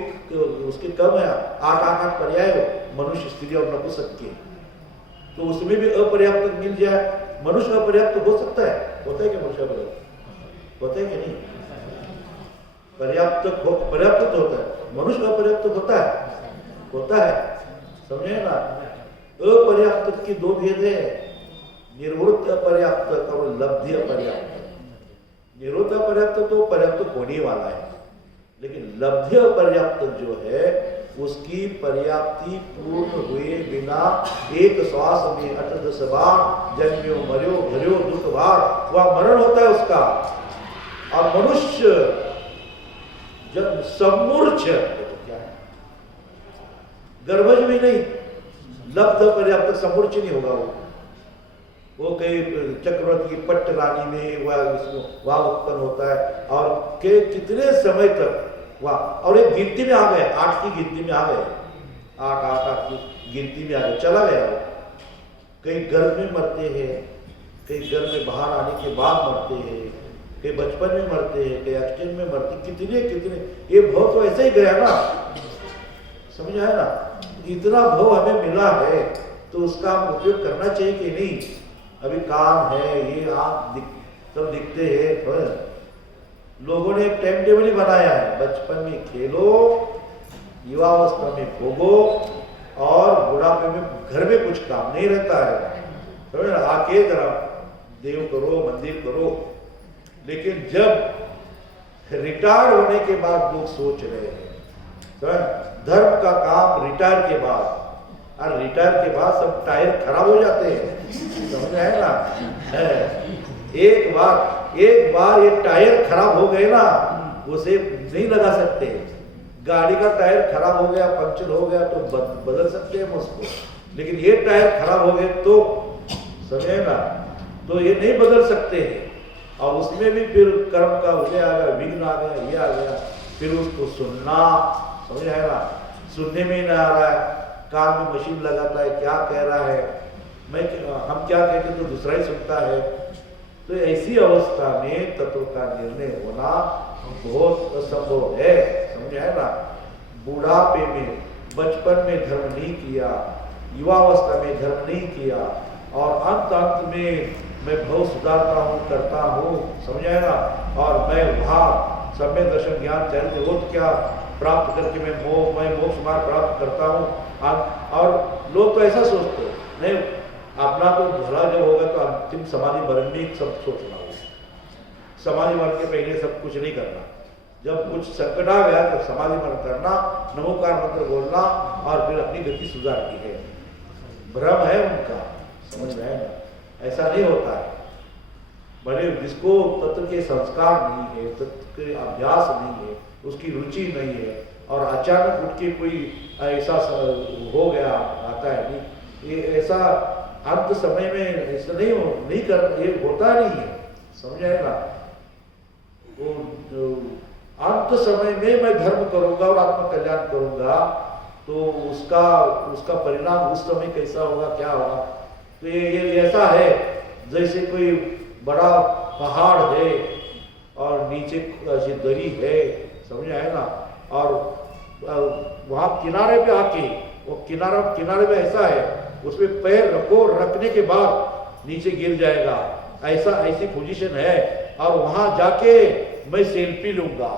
उसके कम है, 8 पर्याय मनुष्य, स्त्री और नपुंसक के, तो उसमें भी अपर्याप्त मिल जाए। मनुष्य अपर्याप्त हो सकता है, होता है कि मनुष्य अपर्याप्त होता है कि नहीं? पर्याप्त तो होता है, मनुष्य अपर्याप्त होता है, समझे ना। अपर्याप्त की दो भेद है, निर्वृत्त अपर्याप्त और लब्धि अपर्याप्त। निवृत्त अपर्याप्त तो पर्याप्त होने वाला है, लेकिन लब्धि अपर्याप्त जो है उसकी पर्याप्ति पूर्ण हुए बिना एक श्वास में 8-10 बार जन्म्यो मर्यो भर्यो दुख बार, वह मरण होता है उसका। और मनुष्य जब सम्मूर्छ, क्या है, गर्भज भी नहीं, लब्ध पर्याप्त सम्मूर्छ नहीं होगा वो कई चक्रवर्ती की पट्ट रानी में वह उत्पन्न होता है, और के कितने समय तक वह, और एक गिनती में आ गए, 8 की गिनती में आ गए, 8 की गिनती में आ गए, चला गया वो। कई गर्भ में मरते हैं, कई गर्भ में बाहर आने के बाद मरते हैं, कई बचपन में मरते हैं, कई एक्सीडेंट में मरते, कितने ये भव तो ऐसे ही गया ना, समझ आया ना। इतना भव हमें मिला है तो उसका हम उपयोग करना चाहिए कि नहीं? अभी कान है, ये आँख सब दिखते हैं, लोगों ने एक टाइम टेबल ही बनाया है, बचपन में खेलो, युवावस्था में भोगो, और बुढ़ापे में घर में कुछ काम नहीं रहता है, आके जरा देव करो, मंदिर करो। लेकिन जब रिटायर होने के बाद लोग सोच रहे हैं धर्म का काम रिटायर के बाद, और रिटायर के बाद सब टायर खराब हो जाते हैं, समझ है ना। एक बार ये टायर खराब हो गए ना, उसे नहीं लगा सकते। गाड़ी का टायर खराब हो गया, पंक्चर हो गया तो बदल सकते हैं उसको, लेकिन ये टायर खराब हो गए तो, समझे ना, तो ये नहीं बदल सकते हैं। और उसमें भी फिर कर्म का उदय आ गया, विघ्न आ गया, ये आ गया, फिर उसको सुनना, समझ है ना, सुनने में ही नहीं आ रहा है, कान में मशीन लगाता है, क्या कह रहा है, हम क्या कहते तो दूसरा ही सुनता है। तो ऐसी अवस्था में तत्व का निर्णय होना बहुत असंभव है, समझ है ना। बुढ़ापे में, बचपन में धर्म नहीं किया, युवावस्था में धर्म नहीं किया, और अंत में मैं बहुत सुधारता हूँ, करता हूँ, समझ है ना, और मैं वहाँ सम्यक दर्शन ज्ञान चरित्र क्या प्राप्त करके मैं मोक्ष मार्ग प्राप्त करता हूँ। और लोग तो ऐसा सोचते नहीं, अपना तो भला जब होगा तो अंतिम समाधि मरण में सब सोचना होगा, समाधि मरण के पहले सब कुछ नहीं करना। जब कुछ संकट आ गया तो समाधि मरण करना, नमोकार मंत्र बोलना, और फिर अपनी गति सुधारती है। भ्रम है उनका, समझ में है ना, ऐसा नहीं होता है। भले जिसको तत्व के संस्कार नहीं है, तत्व के अभ्यास नहीं है, उसकी रुचि नहीं है, और अचानक उठ के कोई ऐसा हो गया आता है, नहीं ये ऐसा अंत समय में ऐसा नहीं कर, ये होता नहीं है, समझ आएगा। वो अंत समय में मैं धर्म करूंगा और आत्म कल्याण करूंगा, तो उसका परिणाम उस समय कैसा होगा, क्या होगा। तो ये ऐसा है जैसे कोई बड़ा पहाड़ है और नीचे ऐसी दरी है, समझ आएगा, और वहां किनारे पे आके वो किनारे में ऐसा है, उसमें पैर रखो, रखने के बाद नीचे गिर जाएगा, ऐसी पोजीशन है, और वहां जाके मैं सेल्फी लूंगा।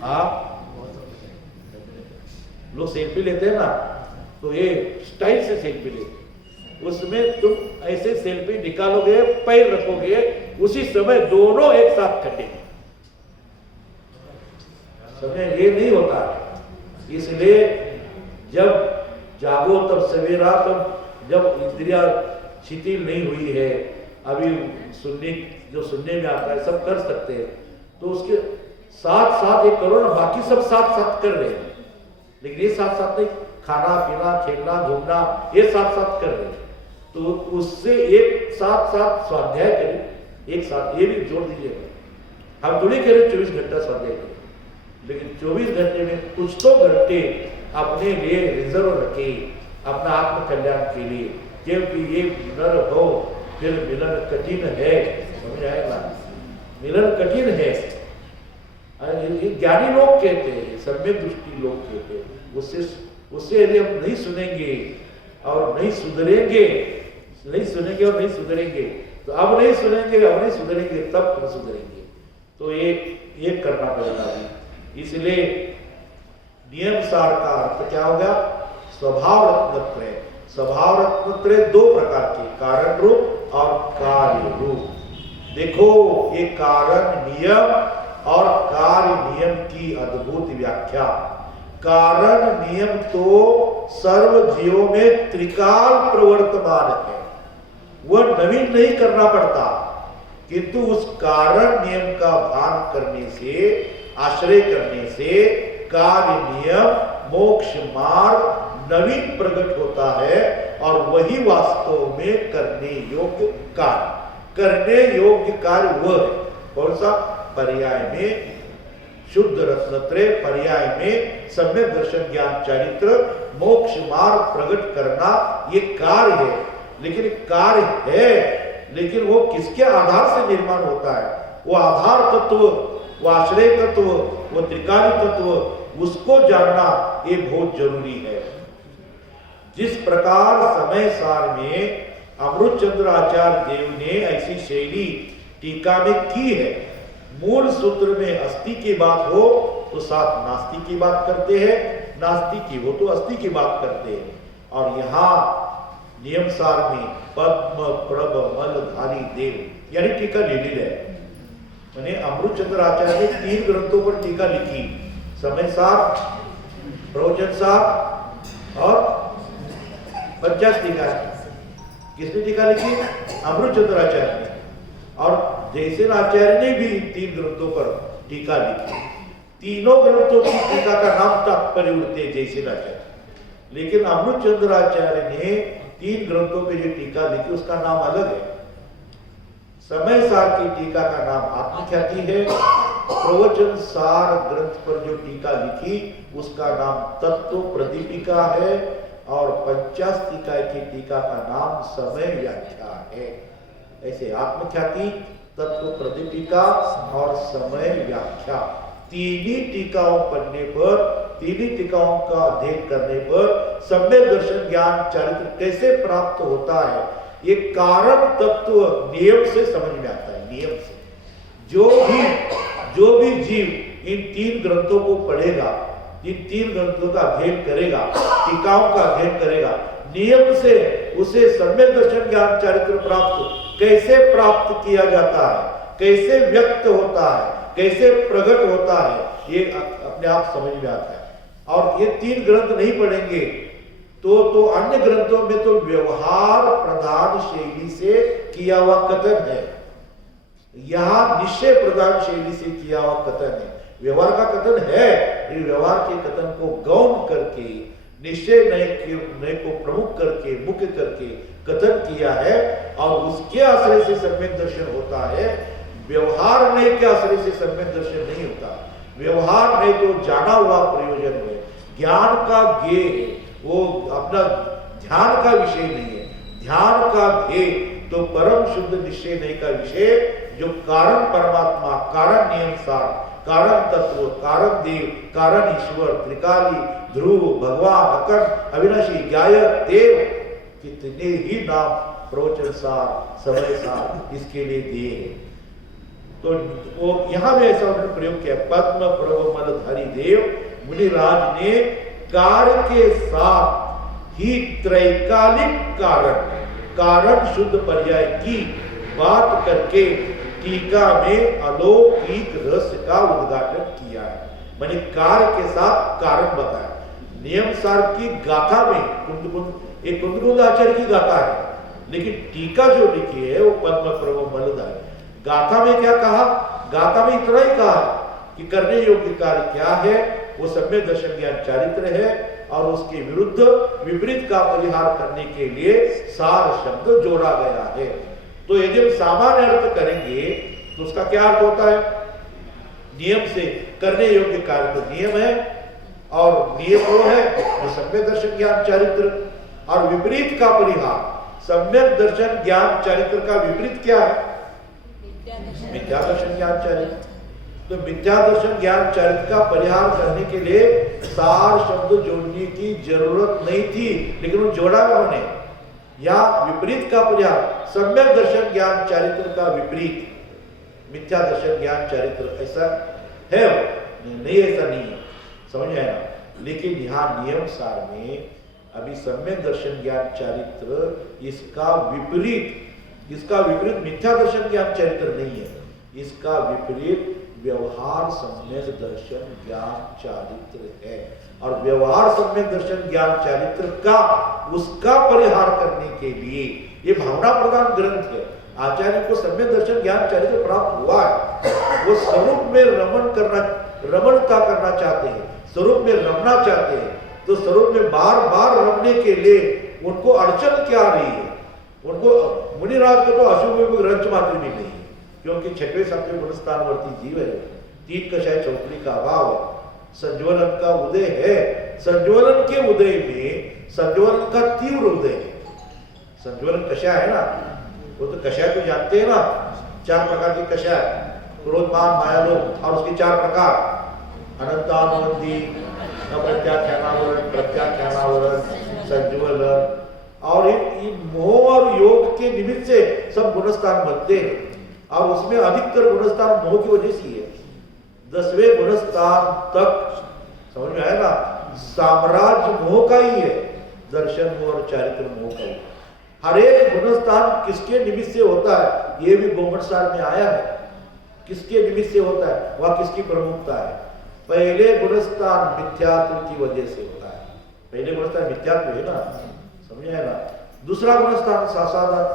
हाँ, लोग सेल्फी लेते हैं ना, तो ये स्टाइल से सेल्फी लेते, उसमें तुम ऐसे सेल्फी निकालोगे, पैर रखोगे, उसी समय दोनों एक साथ कटेंगे, समझे, ये नहीं होता है। इसलिए जब जागो तब सवेरा, तब जब इंद्रिया शिथिल नहीं हुई है, अभी जो सुनने में आता है सब कर सकते हैं, तो उसके साथ साथ ये करो ना, बाकी सब साथ साथ कर रहे हैं, लेकिन ये साथ साथ नहीं, खाना पीना खेलना घूमना ये साथ साथ कर रहे हैं, तो उससे एक साथ साथ स्वाध्याय करें, एक साथ ये भी जोड़ दीजिएगा। हम थोड़ी करें 24 घंटा स्वाध्याय करें, लेकिन 24 घंटे में कुछ तो घंटे अपने लिए रिजर्व रखे, अपना आत्म कल्याण के लिए, क्योंकि ये नर हो फिर मिलन कठिन है, समझ आएगा, मिलन कठिन है। ज्ञानी लोग कहते हैं, सम्यक दृष्टि लोग कहते हैं, उससे यदि हम नहीं सुनेंगे और नहीं सुधरेंगे, और नहीं सुधरेंगे, तो अब नहीं सुधरेंगे तब हम सुधरेंगे, तो ये करना पड़ेगा। इसलिए नियम सार का अर्थ क्या हो गया, स्वभाव रत्नत्रय। स्वभाव रत्नत्रय दो प्रकार के, कारण रूप और कार्य रूप। देखो ये कारण नियम और कार्य नियम की अद्भुत व्याख्या। कारण नियम तो सर्व जीवों में त्रिकाल प्रवर्तमान है, वह नवीन नहीं करना पड़ता, किंतु उस कारण नियम का भान करने से, आश्रय करने से कार्य नियम मोक्ष मार्ग नवीन प्रकट होता है, और वही वास्तव में करने योग्य कार्य वह है। कौन सा? पर्याय में शुद्ध रत्नत्रय, पर्याय में सम्यक दर्शन ज्ञान चरित्र मोक्ष मार्ग प्रकट करना, ये कार्य है। लेकिन कार्य है, लेकिन वो किसके आधार से निर्माण होता है? वो आधार तत्व, वो आश्रय तत्व, वो त्रिकाली तत्व, उसको जानना ये बहुत जरूरी है। जिस प्रकार समय सार में अमृतचंद्र आचार्य देव ने ऐसी शैली टीका में की है, मूल सूत्र में अस्थि की बात हो तो साथ नास्ति की बात करते हैं, नास्ति की हो तो अस्थि की बात करते हैं, और यहाँ नियम सार में पद्म प्रभ मलधारी देव यानी टीका ले ली है। मैंने अमृतचंद्र आचार्य ने 3 ग्रंथों पर टीका लिखी, समय सार, प्रवचन सार और पंचाश टीका। किसने टीका लिखी? अमृतचंद्र आचार्य ने। और जयसेन आचार्य ने भी 3 ग्रंथों पर टीका लिखी। तीनों ग्रंथों की टीका का नाम तात्पर्य उठते जयसेन आचार्य, लेकिन अमृतचंद्र आचार्य ने 3 ग्रंथों पे जो टीका लिखी उसका नाम अलग है। समय सार की टीका का नाम आत्मख्याति है, प्रवचन सार ग्रंथ पर जो टीका लिखी उसका नाम तत्व प्रदीपिका है, और पंचास्तिका की टीका का नाम समय व्याख्या है। ऐसे आत्मख्याति, तत्व प्रदीपिका और समय व्याख्या, तीनों टीकाओं पढ़ने पर, तीनों टीकाओं का अध्ययन करने पर सम्यक दर्शन ज्ञान चरित्र कैसे प्राप्त होता है, ये कारण तत्व नियम से समझ में आता है। नियम से जो भी जीव इन 3 ग्रंथों को पढ़ेगा, इन 3 ग्रंथों का अध्ययन करेगा, टीकाओं का अध्ययन करेगा, नियम से उसे सम्यक दर्शन ज्ञान चरित्र कैसे प्राप्त किया जाता है, कैसे व्यक्त होता है, कैसे प्रकट होता है, ये अपने आप समझ में आता है। और ये 3 ग्रंथ नहीं पढ़ेंगे तो अन्य ग्रंथों में तो व्यवहार प्रधान शैली से किया हुआ कथन है, यहाँ निश्चय प्रधान शैली से किया हुआ कथन है। व्यवहार का कथन है, लेकिन व्यवहार के कथन को गौण करके निश्चय नए को प्रमुख करके मुख्य करके कथन किया है, और उसके आश्रय से सम्यक दर्शन होता है। व्यवहार नए के आश्रय से सम्यक दर्शन नहीं होता। व्यवहार नए तो जाना हुआ प्रयोजन है, ज्ञान का ज्ञेय है, वो अपना ध्यान का विषय नहीं है। ध्यान का ध्येय तो परम शुद्ध निश्चय नहीं का विषय, जो कारण परमात्मा, कारण नियम सार, कारण तत्व, कारण देव, कारण ईश्वर, त्रिकाली, ध्रुव, भगवान, अखंड, अविनाशी, गायक, देव, कितने ही नाम प्रवचन सार, समय सार इसके लिए दिए हैं। तो वो यहां भी ऐसा उन्होंने प्रयोग किया, पद्म प्रवमलधारी देव मुनिराज ने कार्य के साथ ही त्रैकालिक कारण शुद्ध पर्याय की बात करके टीका में अलौकिक रहस्य का उद्घाटन किया है। माने कार्य के साथ कारण बताया। नियम सार की गाथा में कुंदकुंद आचार्य की गाथा है, लेकिन टीका जो लिखी है वो पद्म प्रवमलधारी। गाथा में क्या कहा? गाथा में इतना ही कहा कि करने योग्य कार्य क्या है, वो सम्यक दर्शन ज्ञान चारित्र है, और उसके विरुद्ध विपरीत का परिहार करने के लिए सार शब्द जोड़ा गया है। तो यदि हम सामान्य अर्थ करेंगे तो उसका क्या अर्थ होता है? नियम से करने योग्य कार्य तो नियम है, और नियम वो है जो सम्यक दर्शन ज्ञान चारित्र, और विपरीत का परिहार। सम्यक दर्शन ज्ञान चारित्र का विपरीत क्या है? मिथ्या दर्शन ज्ञान चारित्र। तो मिथ्या दर्शन ज्ञान चरित्र का परिहार करने के लिए सार शब्द जोड़ने की जरूरत नहीं थी, लेकिन वो जोड़ा उन्होंने। या विपरीत का परिहार, सम्यक दर्शन ज्ञान चरित्र का विपरीत मिथ्या दर्शन ज्ञान चरित्र, ऐसा है नहीं? ऐसा नहीं है, समझ आया ना? लेकिन यहाँ नियम सार में अभी सम्यक दर्शन ज्ञान चरित्र इसका विपरीत मिथ्या दर्शन ज्ञान चरित्र नहीं है, इसका विपरीत व्यवहार सम्यक दर्शन ज्ञान चारित्र है। और व्यवहार सम्यक दर्शन ज्ञान चारित्र का उसका परिहार करने के लिए ये भावना प्रधान ग्रंथ है। आचार्य को सम्यक दर्शन ज्ञान चारित्र प्राप्त हुआ है, वो स्वरूप में रमणता करना चाहते हैं, स्वरूप में रमना चाहते हैं। तो स्वरूप में बार बार रमने के लिए उनको अड़चन क्या रही है? उनको मुनिराज को तो अशुभ रंच मात्र भी नहीं, क्योंकि छठवें सातवें गुणस्थानवर्ती जीव है, तीन कषाय चौकड़ी का अभाव है, संज्वलन का उदय है। संज्वलन के उदय में संज्वलन का तीव्र उदय है। संज्वलन कषाय है ना, वो तो कषाय को जानते हैं ना, 4 प्रकार की कषाय, क्रोध मान माया लोभ, और उसके 4 प्रकार, अनंतानुबंधी, अप्रत्याख्यानावरण, प्रत्याख्यानावरण, संज्वलन। और ये मोह और योग के निमित्त से सब गुणस्थान बनते हैं, और उसमें अधिकतर गुणस्थान मोह की वजह से है। 10वें गुणस्थान तक समझ में आया ना, साम्राज्य मोह का ही है, दर्शन मोह और चारित्र मोह का ही। हर एक गुणस्थान किसके निमित्त से होता है, ये भी गोमटसार में आया है। किसके निमित्त से होता है, वह किसकी प्रमुखता है? पहले गुणस्थान मिथ्यात्व की वजह से होता है। पहले गुणस्थान मिथ्यात्व है ना, समझ आया ना। दूसरा गुणस्थान सासादान,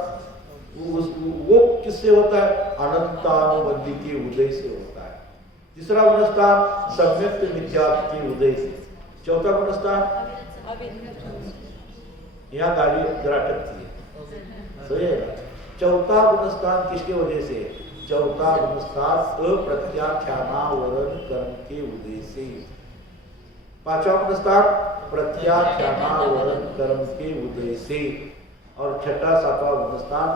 वो किससे होता है? अनंतानुबंधी के उदय से होता है। तीसरा गुणस्थान सम्यक मिथ्यात्व के उदय से। चौथा गुणस्थान, यहाँ गाड़ी जरा अटकती है, सही है ना। चौथा गुणस्थान किसके वजह से? चौथा गुणस्थान अप्रत्याख्यानावरण कर्म के उदय से। पांचवा गुणस्थान प्रत्याख्यानावरण कर्म के उदय से। और छठा सातवां गुणस्थान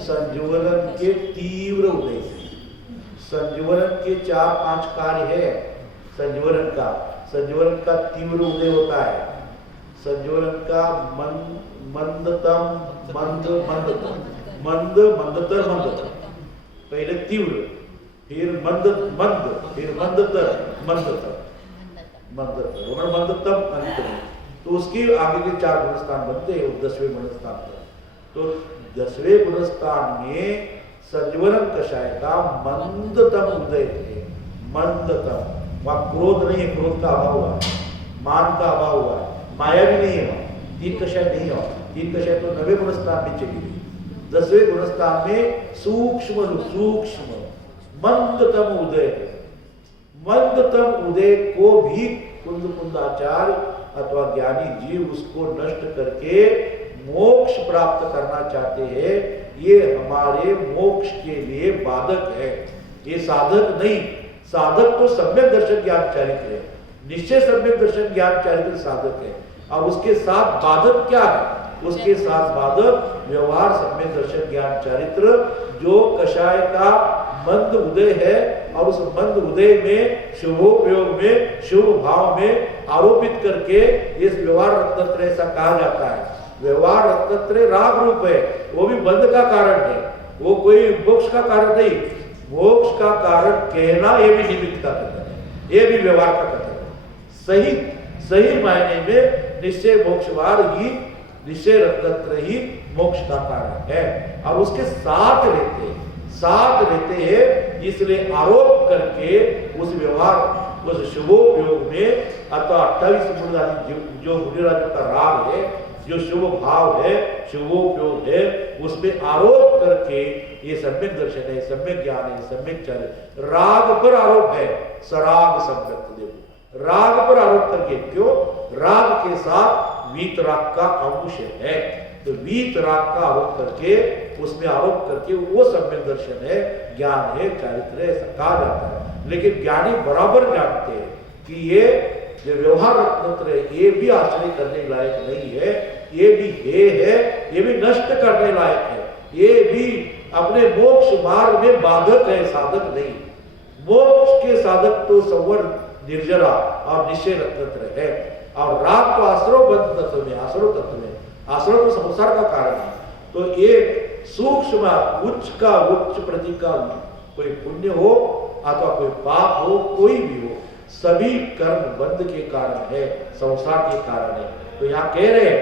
संज्वलन के तीव्र उदय से। संज्वलन के 4-5 कार्य है। संज्वलन का तीव्र उदय होता है। संज्वलन का मंदतम, मंदतर, पहले तीव्र, फिर मंदतर, अंत में। तो उसके आगे के 4 गुणस्थान बनते हैं 10वें गुणस्थान तक। तो 10वें गुणस्थान में संज्वलन कषाय का मंदतम उदय है। मंदतम, वहां क्रोध नहीं है, क्रोध का अभाव हुआ है, मान का अभाव हुआ है, माया भी नहीं है, तीन कषाय नहीं हो, तीन कषाय तो 9वें गुणस्थान में चली गई। 10वें गुणस्थान में सूक्ष्म सूक्ष्म मंदतम उदय है। मंदतम उदय को भी कुंदाचार्य अथवा ज्ञानी जीव उसको नष्ट करके मोक्ष प्राप्त करना चाहते हैं। ये हमारे मोक्ष के लिए बाधक है, ये साधक नहीं। साधक तो सम्यक दर्शन ज्ञान चारित्र है, निश्चय सम्यक दर्शन ज्ञान चारित्र साधक है। और उसके साथ बाधक क्या है? उसके साथ बाधक व्यवहार सम्यक दर्शन ज्ञान चारित्र, जो कषाय का मंद उदय है और उस मंद उदय में शुभोपयोग में शुभ भाव में आरोपित करके इस व्यवहार रत्नत्रय ऐसा कहा जाता है। व्यवहार रत्नत्रय राग रूप है, वो भी बंध का कारण है, वो कोई मोक्ष का कारण नहीं। मोक्ष का कारण कहना ये भी निमित्त का कथन है, ये भी व्यवहार का कथन है। सही मायने में निश्चय मोक्षवार ही, निश्चय रत्नत्रय ही मोक्ष का कारण है। और उसके साथ रहते हैं, इसलिए आरोप करके उस व्यवहार उस शुभोपयोग में अथवा 28 मूल जो मुनिराजों का राग है, जो शुभ भाव है, शुभोपयोग है, उसमें आरोप करके ये सम्यक दर्शन है, सम्यक ज्ञान है, सम्यक चल राग पर आरोप है। सराग सम्यक, देखो राग पर आरोप करके, क्यों? राग के साथ वीतराग का अंश है, तो वीतराग का आरोप करके उसमें आरोप करके वो सम्यक दर्शन है, ज्ञान है, चारित्र है, ऐसा कहा जाता है। लेकिन ज्ञानी बराबर जानते हैं कि ये जो व्यवहार रत्नत्र है, ये भी आश्रय करने लायक नहीं है, ये भी है, ये भी नष्ट करने लायक है, ये भी अपने मोक्ष मार्ग में बाधक है, साधक नहीं। मोक्ष के साधक तो संवर निर्जरा और निश्चय रत्नत्र है, और राग तो आश्रव बद्ध तत्व में, आश्रव तत्व में, आश्रव तो संसार का कारण है। तो ये सूक्ष्म उच्च का उच्च प्रति का कोई पुण्य हो अथवा कोई पाप हो, कोई भी हो, सभी कर्म बंध के कारण है, संसार के कारण है। तो यहाँ कह रहे हैं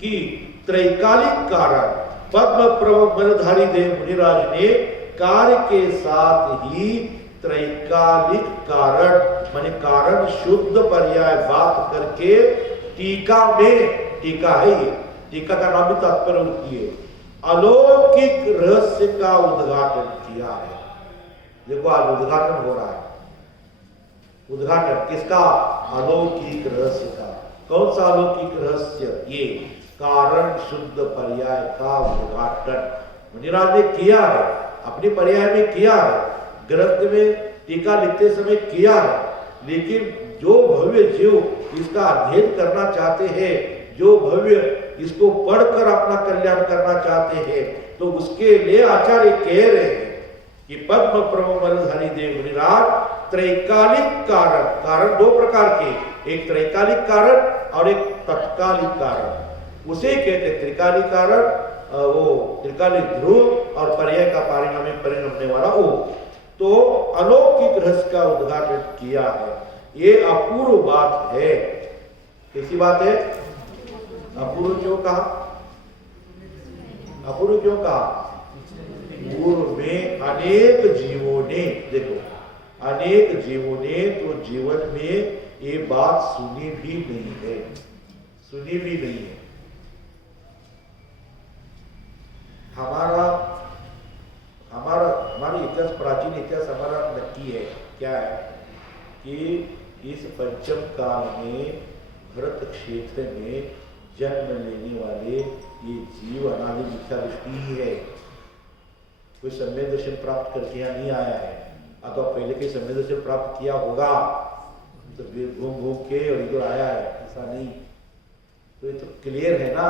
कि त्रैकालिक कारण पद्म प्रभ मनधारी देव मुनिराज ने कार्य के साथ ही त्रैकालिक कारण माने कारण शुद्ध पर्याय बात करके टीका में, टीका है ये, टीका का नाम भी तात्पर्य होती है, अलौकिक रहस्य का उद्घाटन किया है। देखो आज उद्घाटन हो रहा है, उद्घाटन किसका? अलौकिक रहस्य का। कौन सा अलौकिक रहस्य? ये कारण शुद्ध पर्याय का उद्घाटन मुनिराज ने किया है, अपनी पर्याय में किया है, ग्रंथ में टीका लिखते समय किया है। लेकिन जो भव्य जीव इसका अध्ययन करना चाहते हैं, जो भव्य इसको पढ़कर अपना कल्याण करना चाहते हैं, तो उसके लिए आचार्य कह रहे हैं कि पद्म प्रमोधधारी देव मुनिराज त्रैकालिक कारण, कारण दो प्रकार के, एक त्रैकालिक कारण और एक तत्कालिक कारण, उसे कहते हैं त्रिकालिक कारण, वो त्रिकालिक ध्रुव और पर्याय का परिणाम में परिणमने वाला वो। तो अलौकिक रहस्य का उद्घाटन किया है, ये अपूर्व बात है। कैसी बात है? अपूर्व क्यों कहा? अपूर्व क्यों कहा? पूर्व में अनेक जीवों ने, देखो अनेक जीवों ने तो जीवन में ये बात सुनी भी नहीं है, सुनी भी नहीं है। हमारा इतिहास, प्राचीन इतिहास हमारा नक्की है, क्या है कि इस पंचम काल में भरत क्षेत्र में जन्म लेने वाले ये जीव अनादि मिथ्या दृष्टि ही है, कोई सम्यक दर्शन प्राप्त करके यहाँ नहीं आया है। अथवा पहले के सम्यक दर्शन प्राप्त किया होगा तो घूम घूम के और इधर आया है, ऐसा नहीं। तो ये तो क्लियर है ना।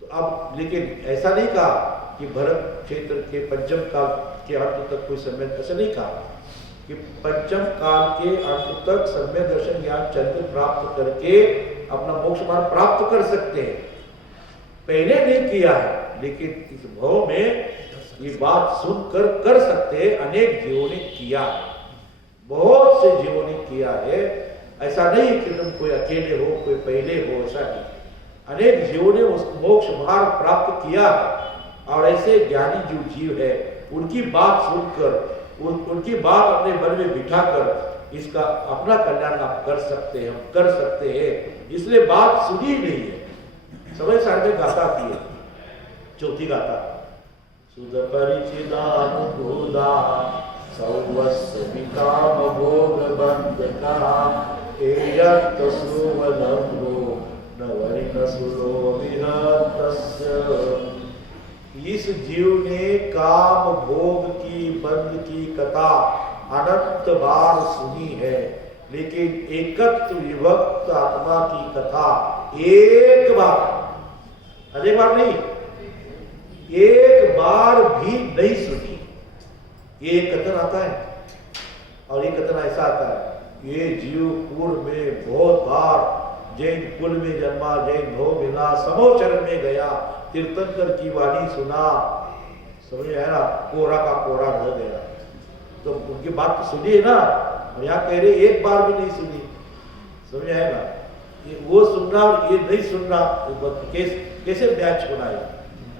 तो अब लेकिन ऐसा नहीं कहा कि भरत क्षेत्र के पंचम काल के अंत तक कोई सम्यक, ऐसा नहीं कहा कि पंचम काल के अंत तक सम्यक दर्शन ज्ञान चरित्र प्राप्त करके अपना मोक्ष मार्ग प्राप्त कर सकते हैं। पहले नहीं किया है, लेकिन इस भाव में ये बात सुनकर कर सकते हैं। अनेक जीवों ने किया है, बहुत से जीवों ने किया है। ऐसा नहीं कि तुम कोई अकेले हो, कोई पहले हो, ऐसा नहीं। अनेक जीवों ने उस मोक्ष मार्ग प्राप्त किया है। और ऐसे ज्ञानी जो जीव है, उनकी बात सुनकर, उनकी बात अपने मन में बिठाकर इसका अपना कल्याण आप कर सकते हैं, हम कर सकते हैं, इसलिए बात सुनी नहीं है। समय साढ़े गाथा की है, चौथी गाथा। सुध परिचिदानुभूदा सौवस्व विकाम भोग बंधका एयत सुवलंबो नवरिन सुलो विहतस्य। इस जीव ने काम भोग की बंध की कथा अनंत बार सुनी है, लेकिन एकत्व विभक्त आत्मा की कथा एक बार, अनेक बार नहीं, एक बार भी नहीं सुनी। ये कथन आता है, और ये कथन ऐसा आता है, ये जीव पूर्व में बहुत बार जैन कुल में जन्मा, जैन भोग मिला, समोचरण में गया, तीर्थंकर की वाणी सुना, समझ में आया ना, कोरा का कोरा रह गया। तो उनकी बात तो सुनी है ना, और यहाँ कह रहे एक बार भी नहीं सुनी, समझ में आया ना। ये वो सुनना और ये नहीं सुनना कैसे मैच होना है।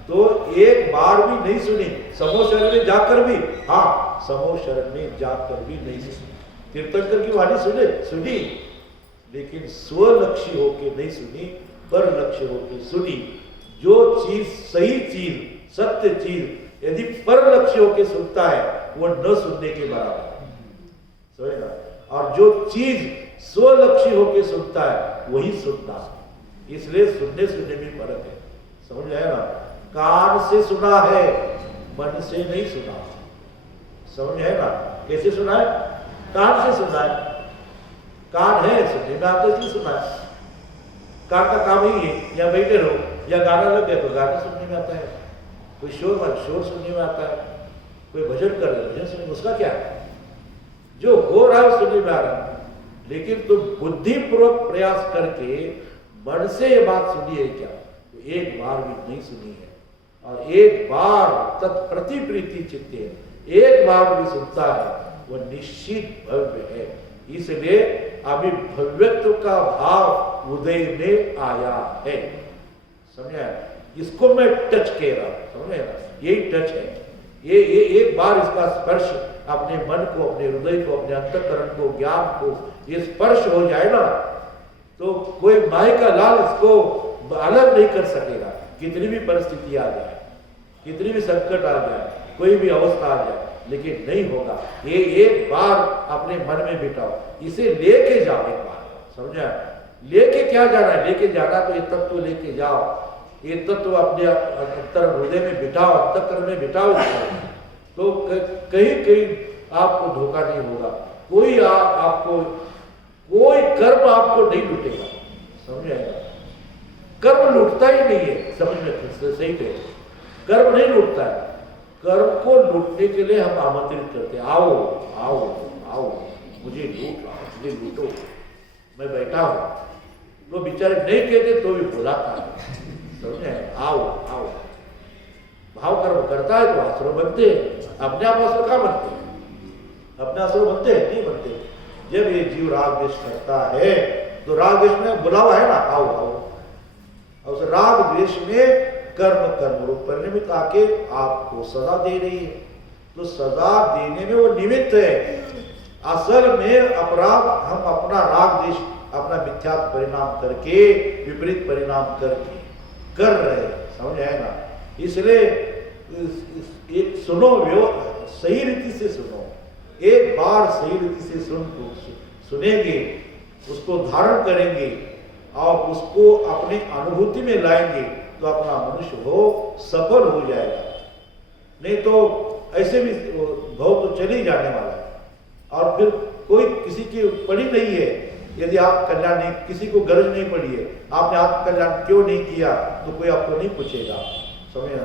तो एक बार भी नहीं सुनी, समूह शरण में जाकर भी, हाँ समूह शरण में जाकर भी नहीं सुनी। तीर्थंकर की वाणी सुनी, लेकिन स्वलक्ष्य होके नहीं सुनी, पर लक्ष्य होके सुनी। जो चीज सही चीज, सत्य चीज यदि पर लक्ष्य होके सुनता है वो न सुनने के बराबर, समझना। और जो चीज स्वलक्ष्य होके सुनता है वही सुनना। इसलिए सुनने में फर्क है, समझ में आया ना। कान से सुना है, मन से नहीं सुना, समझ में आया ना। कैसे सुना है? कान से सुना है, कान है सुनने में आता इसलिए सुना है। कान का काम ही है, या बैठे रहो या गाना लग गया तो गाना सुनने में आता है, कोई शोर सुनने में आता है, कोई भजन कर रहे भजन सुनने, उसका क्या है? जो हो रहा है सुनने में आ रहा है। लेकिन तुम बुद्धिपूर्वक प्रयास करके मन से ये बात सुनी है क्या? तो एक बार भी नहीं सुनी है। और एक बार तत्प्रति प्रीति चित्ते, एक बार भी सुनता है वह निश्चित भव्य है। इसलिए अभी भव्यत्व का भाव उदय में आया है, समझे? इसको मैं टच कह रहा हूं, समझे ना, यही टच है। ये एक बार इसका स्पर्श अपने मन को, अपने हृदय को, अपने अंतःकरण को, ज्ञान को ये स्पर्श हो जाए ना, तो कोई माय का लाल इसको अलग नहीं कर सकेगा। कितनी भी परिस्थिति आ जाए, कितनी भी संकट आ जाए, कोई भी अवस्था आ जाए, लेकिन नहीं होगा। ये एक बार अपने मन में बिठाओ, इसे लेके जाओ एक बार, समझा? लेके क्या जाना है? लेके जाना तो ये तत्व लेके जाओ, ये तत्व अपने अंतर हृदय में बिठाओ, अंतःकरण में बिठाओ, तो कहीं आपको धोखा नहीं होगा। कोई आपको कोई कर्म आपको नहीं लूटेगा, समझ आएगा? कर्म लूटता ही नहीं है, समझ में सही कहे, कर्म नहीं लूटता है। कर्म को लूटने के लिए हम आमंत्रित करते हैं, आओ आओ आओ, मुझे लूट लाओ, मुझे लूटो, मैं बैठा हूं। तो बेचारे नहीं कहते तो भी बुलाता है, समझे? आओ आओ। भाव कर्म करता है तो आश्रम बनते हैं। अपने आप आश्रम कहाँ बनते हैं? अपने आश्रम बनते हैं? नहीं बनते। जब ये जीव राग द्वेष करता है तो राग द्वेष में बुलावा है ना, आओ आओ। और उस राग द्वेष में कर्म रूप परिणमित आके आपको सजा दे रही है। तो सजा देने में वो निमित्त है। असल में अपराध हम अपना राग द्वेष, अपना मिथ्या परिणाम करके, विपरीत परिणाम करके कर रहे हैं, समझ आए ना। इसलिए एक सुनो, सही रीति से सुनो। एक बार सही रीति से सुनेंगे, उसको धारण करेंगे और उसको अपने अनुभूति में लाएंगे तो अपना मनुष्य हो सफल हो जाएगा। नहीं तो ऐसे भी भाव तो चले ही जाने वाला है। और फिर कोई किसी की पड़ी नहीं है। यदि आप कल्याण नहीं, किसी को गरज नहीं पड़ी है, आपने आत्मकल्याण क्यों नहीं किया, तो कोई आपको नहीं पूछेगा, समझना।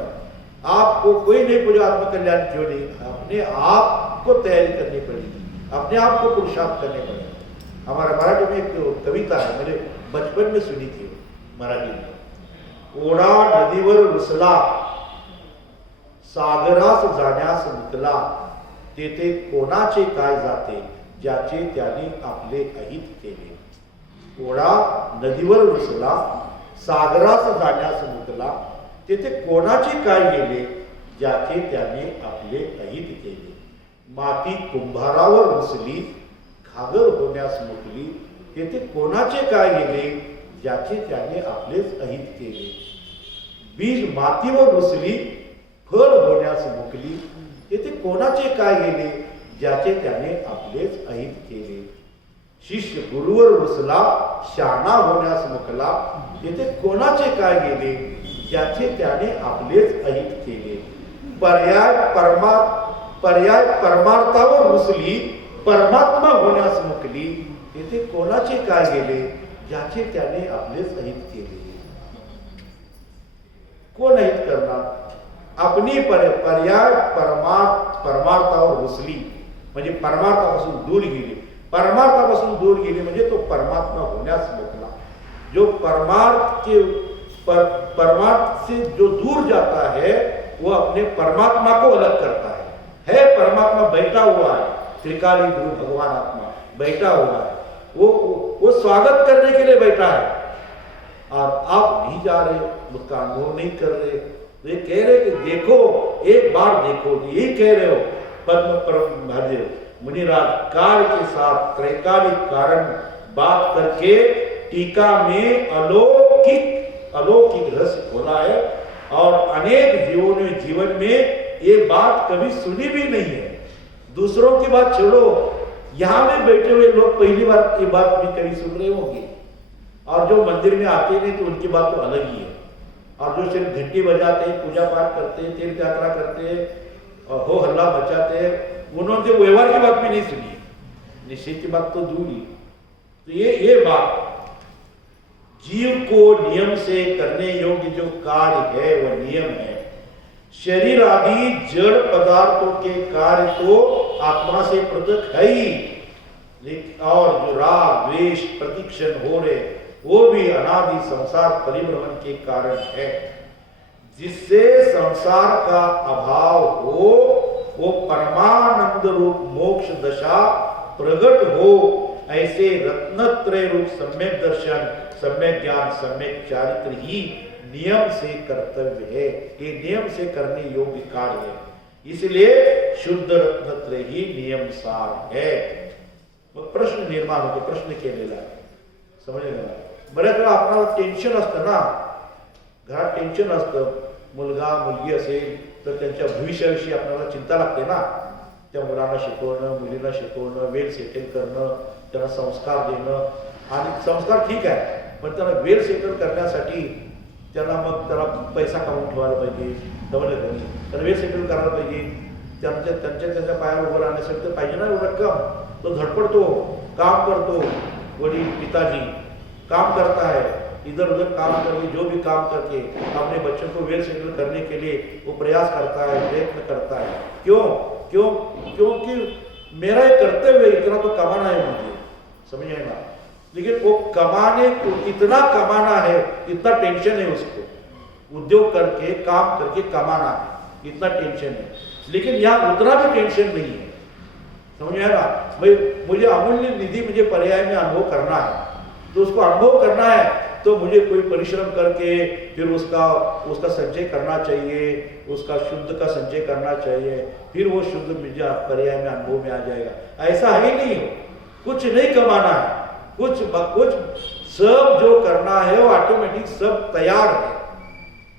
आपको कोई नहीं पूछा आत्मकल्याण क्यों नहीं, अपने आप को तैयारी करनी पड़ेगी, अपने आप को पुरुषार्थ करने पड़ेगा। हमारा मराठी में एक कविता है, मैंने बचपन में सुनी थी मराठी में। ओढा नदीवर रुसला, सागरास जाण्यास मुकला, तेथे कोणाचे काय जाते, ज्याचे त्याने आपले अहित केले। ओढा नदीवर रुसला, सागरास जाण्यास मुकला, तेथे कोणाचे काय गेले, ज्याचे त्याने आपले अहित केले। माती कुंभारावर रुसली, घागर होण्यास मुकली, तेथे कोणाचे काय गेले, ज्याचे त्याने आपलेच अहित केले. बीज मातीवर रुसली, फळ होण्यास मुकली, तेथे कोणाचे काय गेले, ज्याचे त्याने आपलेच अहित केले. शिष्य गुरुवर रुसला, शहाणा होण्यास मुकला, तेथे कोणाचे काय गेले, ज्याचे त्याने आपलेच अहित केले. पर्याय परमार्थावर रुसली, परमात्मा होण्यास मुकली, तेथे कोणाचे काय गेले, ज्याचे त्याने आपलेच अहित केले. कोण अहित करणार? आपली पर्याय परमार्थावर रुसली म्हणजे परमार्थापासून दूर गेली. परमार्थापासून दूर गेली म्हणजे तो परमात्मा होण्यास मुकला. जो परमार्थ से जो दूर जाता है वो अपने परमात्मा को अलग करता है परमात्मा बैठा हुआ है, त्रिकाली ध्रुव भगवान आत्मा बैठा हुआ है, वो स्वागत करने के लिए बैठा है. और आप नहीं जा रहे, उसका अनुभव नहीं कर रहे. तो ये कह रहे कि देखो, एक बार देखो, यही कह रहे हो पद्म परम भाज्य मुनिराज काल के साथ त्रैकालिक कारण बात करके टीका में अलौकिक रहस्य खोला है. और अनेक जीवन में ये बात कभी सुनी भी नहीं है. दूसरों की बात छोड़ो, यहाँ में बैठे हुए लोग पहली बार ये बात भी कभी सुन रहे होंगे. और जो मंदिर में आते नहीं तो उनकी बात तो अलग ही है. और जो सिर्फ घंटी बजाते हैं, पूजा पाठ करते हैं, तीर्थ यात्रा करते हैं और हो हल्ला मचाते हैं, उन्होंने तो व्यवहार की बात भी नहीं सुनी, निश्चय की बात तो दूर ही. तो ये बात जीव को नियम से करने योग्य जो कार्य है वह नियम है. शरीर आदि जड़ पदार्थों के कार्य तो आत्मा से पृथक है ही. और जो राग द्वेष प्रतिक्षण हो रहे वो भी अनादि संसार परिभ्रमण के कारण है. जिससे संसार का अभाव हो वो परमानंद रूप मोक्ष दशा प्रकट हो. ऐसे रत्नत्रय रूप सम्यक दर्शन, सम्यक ज्ञान, सम्यक चारित्र ही नियम से कर्तव्य है. ये नियम से करने योग्य कार्य है. इसलिए शुद्ध रत्नत्रय ही नियम सार है. मग प्रश्न निर्माण होतो. प्रश्न केलेला समजले ना. बऱ्याच वेळा आपल्याला टेन्शन असतं ना, घरात टेन्शन असतं. मुलगा मुलगी असेल तर त्यांच्या भविष्याविषयी आपल्याला चिंता लागते ना. त्या मुलांना शिकवणं, मुलींना शिकवणं, वेल सेटल करणं, त्यांना संस्कार देणं. आणि संस्कार ठीक आहे, पण त्यांना वेल सेटल करण्यासाठी त्यांना मग त्याला पैसा कमवून ठेवायला पाहिजे. समजलं का? त्याला वेल सेटल करायला पाहिजे. त्यांच्या पायावर उभं राहण्यासाठी तर पाहिजे ना रक्कम. तो धडपडतो, काम करतो. वडील पिताजी काम करता है, इधर उधर काम करके, जो भी काम करके अपने बच्चों को वेल सेटल करने के लिए वो प्रयास करता है, प्रयत्न करता है. क्योंकि मेरा एक कर्तव्य है, इतना तो कमाना है मुझे. समझे ना. लेकिन वो कमाने को इतना कमाना है, इतना टेंशन है उसको. उद्योग करके काम करके कमाना है, इतना टेंशन है. लेकिन यहाँ उतना भी टेंशन नहीं है. समझ आया ना. भाई मुझे अमूल्य निधि मुझे पर्याय में अनुभव करना है, तो उसको अनुभव करना है तो मुझे कोई परिश्रम करके फिर उसका संचय करना चाहिए, उसका शुद्ध का संचय करना चाहिए. फिर वो शुद्ध मुझे पर्याय में अनुभव में आ जाएगा. ऐसा है नहीं हो. कुछ नहीं कमाना है, कुछ सब जो करना है वो ऑटोमेटिक सब तैयार है.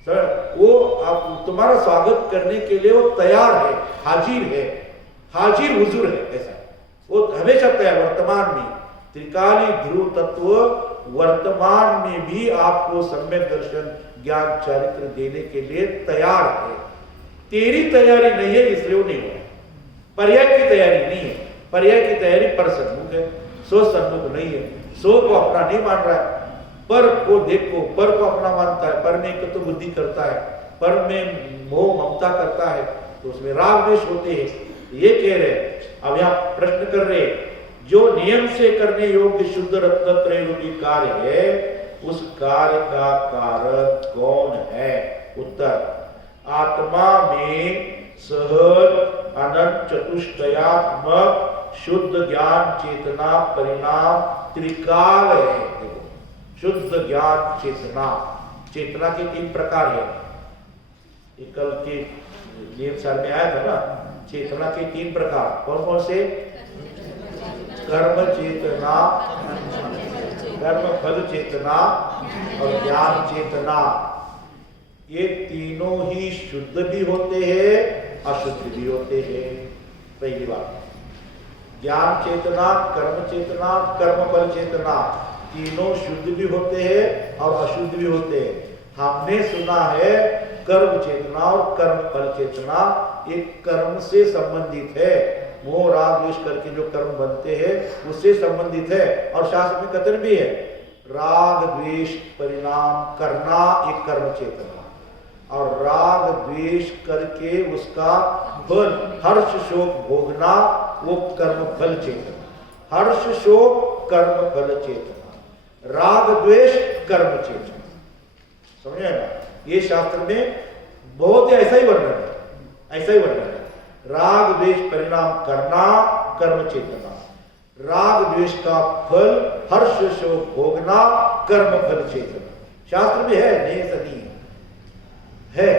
सर वो आप तुम्हारा स्वागत करने के लिए वो तैयार है, हाजिर हुजूर है. ऐसा वो हमेशा तैयार. वर्तमान में त्रिकाली ध्रुव तत्व वर्तमान में भी आपको सम्यक दर्शन ज्ञान चारित्र देने के लिए तैयार है. तेरी तैयारी नहीं है इसलिए वो नहीं हुआ. पर्याय की तैयारी नहीं है. पर्याय की तैयारी पर सन्मुख है, सो सन्मुख नहीं है. सो को अपना नहीं मान रहा है, पर को देखो, पर को अपना मानता है, पर में एकत्व बुद्धि करता है, पर में मोह ममता करता है, तो उसमें राग द्वेष होते हैं. ये कह रहे. अब यहाँ प्रश्न कर रहे, जो नियम से करने योग्य शुद्ध रत्नत्रय रूपी कार्य है, उस कार्य का कारक कौन है? उत्तर, आत्मा में सहज अनंत चतुष्टयात्मक शुद्ध ज्ञान चेतना परिणाम त्रिकाल है. शुद्ध ज्ञान चेतना के 3 प्रकार है. कल के नियम सार में आया था ना, चेतना के 3 प्रकार. कौन कौन से? कर्म चेतना, कर्म फल चेतना और ज्ञान चेतना, ये तीनों ही शुद्ध भी होते हैं अशुद्ध भी होते हैं। पहली बात, ज्ञान चेतना, कर्म चेतना, कर्म फल चेतना, तीनों शुद्ध भी होते हैं और अशुद्ध भी होते हैं। हमने सुना है कर्म चेतना और कर्म फल चेतना एक कर्म से संबंधित है, मोह राग द्वेष करके जो कर्म बनते हैं उससे संबंधित है। और शास्त्र में कथन भी है, राग द्वेष परिणाम करना एक कर्म चेतना, और राग द्वेष करके उसका फल हर्ष शोक भोगना वो कर्म फल चेतना। हर्ष शोक कर्म फल चेतना, राग द्वेष कर्म चेतना। समझे ना? ये शास्त्र में बहुत ऐसा ही वर्णन है, ऐसा ही वर्णन है। राग द्वेष परिणाम करना कर्म चेतना, राग द्वेष का फल हर्ष शोक भोगना कर्म फल चेतना। शास्त्र में है, नहीं ऐसा नहीं है,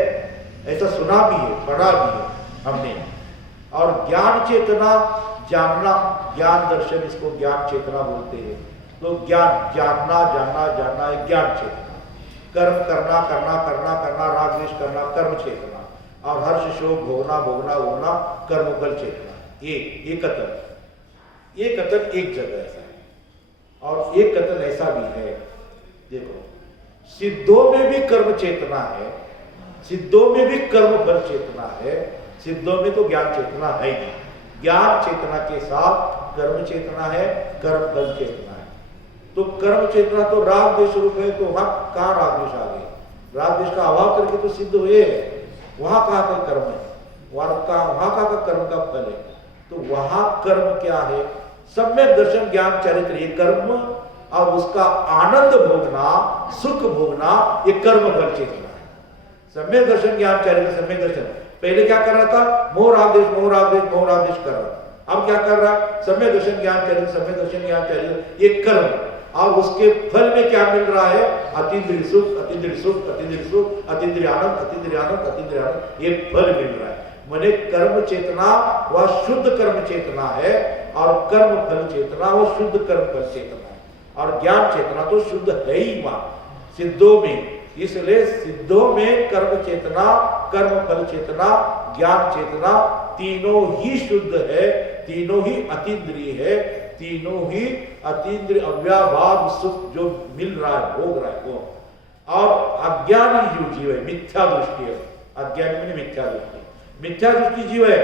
ऐसा सुना भी है, पढ़ा भी है हमने। और ज्ञान चेतना जानना, ज्ञान दर्शन, इसको ज्ञान चेतना बोलते हैं। तो ज्ञान जानना, जानना, जानना है ज्ञान चेतना। कर्म करना, करना, करना, करना, राग द्वेष करना कर्म चेतना, और हर्ष शोक भोगना, भोगना, भोगना कर्म फल चेतना। ये कथन एक जगह ऐसा है। और एक कथन ऐसा भी है, देखो सिद्धों में भी कर्म चेतना है, सिद्धों में भी कर्म फल चेतना है। सिद्धों में तो ज्ञान चेतना है ही, ज्ञान चेतना के साथ कर्म चेतना है, कर्म फल चेतना है। तो कर्म चेतना तो राग द्वेष रूप है, तो वहां कहां राग द्वेष आ गए? राग द्वेष का अभाव करके तो सिद्ध हुए, वहां कहां का कर्म है? वहां का कर्म का फल है। तो वहां कर्म क्या है? सम्यक दर्शन ज्ञान चरित्र, ये कर्म और उसका आनंद भोगना, सुख भोगना, ये कर्म फल चेतना। सम्यक दर्शन ज्ञान चरित्र, सम्यक दर्शन पहले क्या कर रहा था? मोह राग द्वेष, मोह राग द्वेष, मोह राग द्वेष कर रहा था। अब क्या कर रहा है? सम्यक दर्शन ज्ञान चरित्र, सम्यक दर्शन ज्ञान चरित्र, ये कर्म। और उसके फल में क्या मिल रहा है? अतीन्द्रिय सुख, अतीन्द्रिय सुख, अतीन्द्रिय सुख, अतीन्द्रिय आनंद, अतीन्द्रिय आनंद, अतीन्द्रिय आनंद, ये फल मिल रहा है। माने कर्म चेतना वह शुद्ध कर्म चेतना है, और कर्म फल चेतना वो शुद्ध कर्म फल चेतना है। और ज्ञान चेतना तो शुद्ध है ही वहां सिद्धों में। इसलिए सिद्धों में कर्म चेतना, कर्म फल चेतना, ज्ञान चेतना तीनों ही शुद्ध है, तीनों ही अतीन्द्रिय है, तीनों ही अतीन्द्रिय अव्याभाव सुख जो मिल रहा है, भोग रहा है वो। और अज्ञानी जो जीव है, मिथ्या दृष्टि है, अज्ञानी में मिथ्या दृष्टि, मिथ्या दृष्टि जीव है,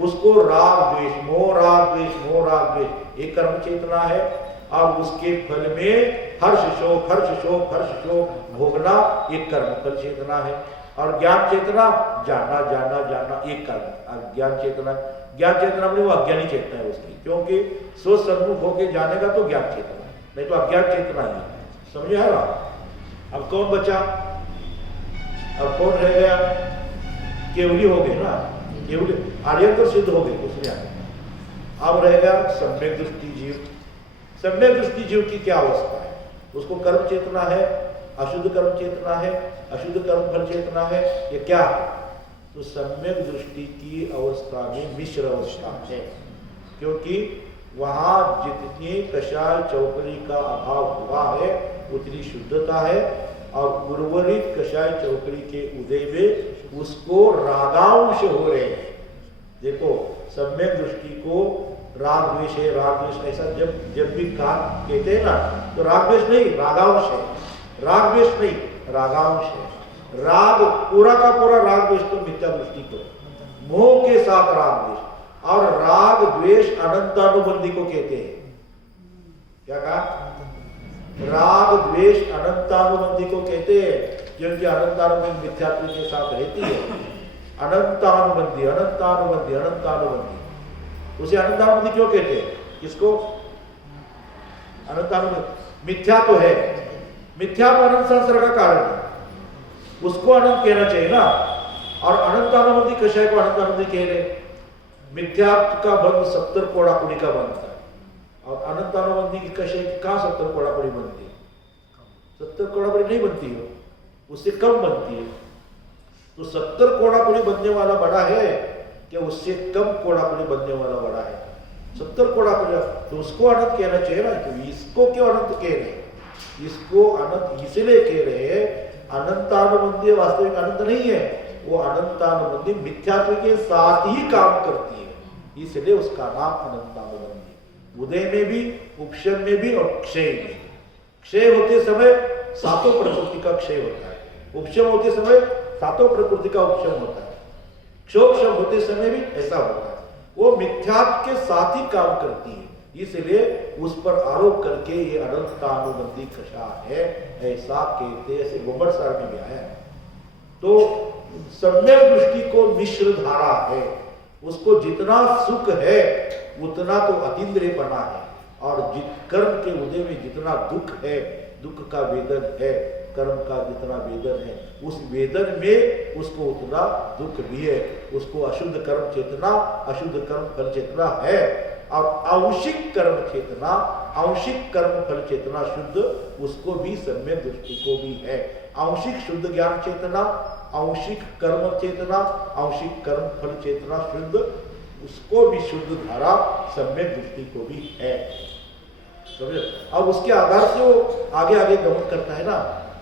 उसको राग द्वेष, मोह राग द्वेष, मोह राग द्वेष एक कर्म चेतना है। और उसके फल में हर्ष शोक, हर्ष शोक, हर्ष शोक भोगना एक कर्म फल चेतना है। और ज्ञान चेतना जानना, जानना, जानना एक कर्म ज्ञान चेतना। ज्ञान चेतना में वो अज्ञानी चेतना है उसकी, क्योंकि सोच सन्मुख होकर जानेगा तो ज्ञान चेतना, नहीं तो अज्ञान चेतना ही। समझे है ना? अब कौन बचा? अब कौन रह गया? केवली हो गए ना, केवली आर्यन तो सिद्ध हो गए उसमें आगे। अब रह गया सम्यक दृष्टि जीव। सम्यक दृष्टि जीव की क्या अवस्था है? उसको कर्म चेतना है, अशुद्ध कर्म चेतना है, अशुद्ध कर्म फल चेतना है, ये क्या है? तो सम्यक दृष्टि की अवस्था में मिश्र अवस्था है, क्योंकि वहां जितनी कषाय चौकड़ी का अभाव हुआ है उतनी शुद्धता है, और उर्वरित कषाय चौकड़ी के उदय में उसको रागांश हो रहे हैं। देखो सम्यक दृष्टि को राग द्वेष है, राग द्वेष ऐसा जब भी कहते हैं ना, तो राग द्वेष नहीं, रागांश है। राग द्वेष नहीं, रागांश है। राग पूरा का पूरा राग द्वेष तो मिथ्या दृष्टि को, मोह के साथ राग द्वेष। और राग द्वेष अनंतानुबंधी को कहते हैं। क्या कहा? राग द्वेष अनंतानुबंधी को कहते हैं, क्योंकि अनंतानुबंधी मिथ्यात्व के साथ रहती है। अनंतानुबंधी, अनंतानुबंधी, अनंतानुबंधी, उसे अनंतानुबंधी क्यों कहते हैं? किसको? अनंतानुबंधी मिथ्या तो है, मिथ्या तो अनंत संसर्ग का कारण है, उसको अनंत कहना चाहिए ना। और अनंतानुबंधी कषाय को अनंतानुबंधी कह रहे। मिथ्या का बंध 70 कोड़ाकुड़ी का बंध था, और अनंतानुबंधी की कषाय की कहां 70 कोड़ाकुड़ी बनती है? 70 कोड़ाकुड़ी नहीं बनती हो, उससे कम बनती है। तो 70 कोड़ाकुड़ी बनने वाला बड़ा है कि उससे कम कोड़ाकुड़ी बनने वाला बड़ा है? 70 कोड़ा तो उसको अनंत कहना चाहिए ना, तो इसको क्यों अनंत कह रहे हैं? इसको अनंत इसलिए कह रहे हैं, अनंतानुबंधी वास्तविक अनंत नहीं है, वो अनंतानुबंधी मिथ्यात्व के साथ ही काम करती है, इसलिए उसका नाम अनंतानुबंधी। उदय में भी, उपशम में भी और क्षय में। क्षय होते समय सातों प्रकृति का क्षय होता है, उपशम होते समय सातों प्रकृति का उपशम होता है, क्षोक्षम होते समय भी ऐसा होता है। वो मिथ्यात्व के साथ ही काम करती है, इसलिए उस पर आरोप करके ये अनंतानुबंधी कषा है ऐसा कहते, ऐसे गोबर सार में भी आया है। तो सम्यक दृष्टि को मिश्र धारा है, उसको जितना सुख है उतना तो अतीन्द्रिय बना है, और कर्म के उदय में जितना दुख है, दुख का वेदन है, कर्म का जितना वेदन है, उस वेदन में उसको उतना दुख भी है। उसको अशुद्ध कर्म चेतना, अशुद्ध कर्म फल चेतना है, और आंशिक कर्म चेतना, आंशिक कर्म फल चेतना शुद्ध, उसको भी सम्यक दृष्टि को भी है। आंशिक शुद्ध ज्ञान चेतना, आंशिक कर्म चेतना, आंशिक कर्म फल चेतना शुद्ध, उसको भी शुद्ध धारा सम्यक दृष्टि को भी है। समझे? अब उसके आधार से वो आगे आगे गमन करता है ना,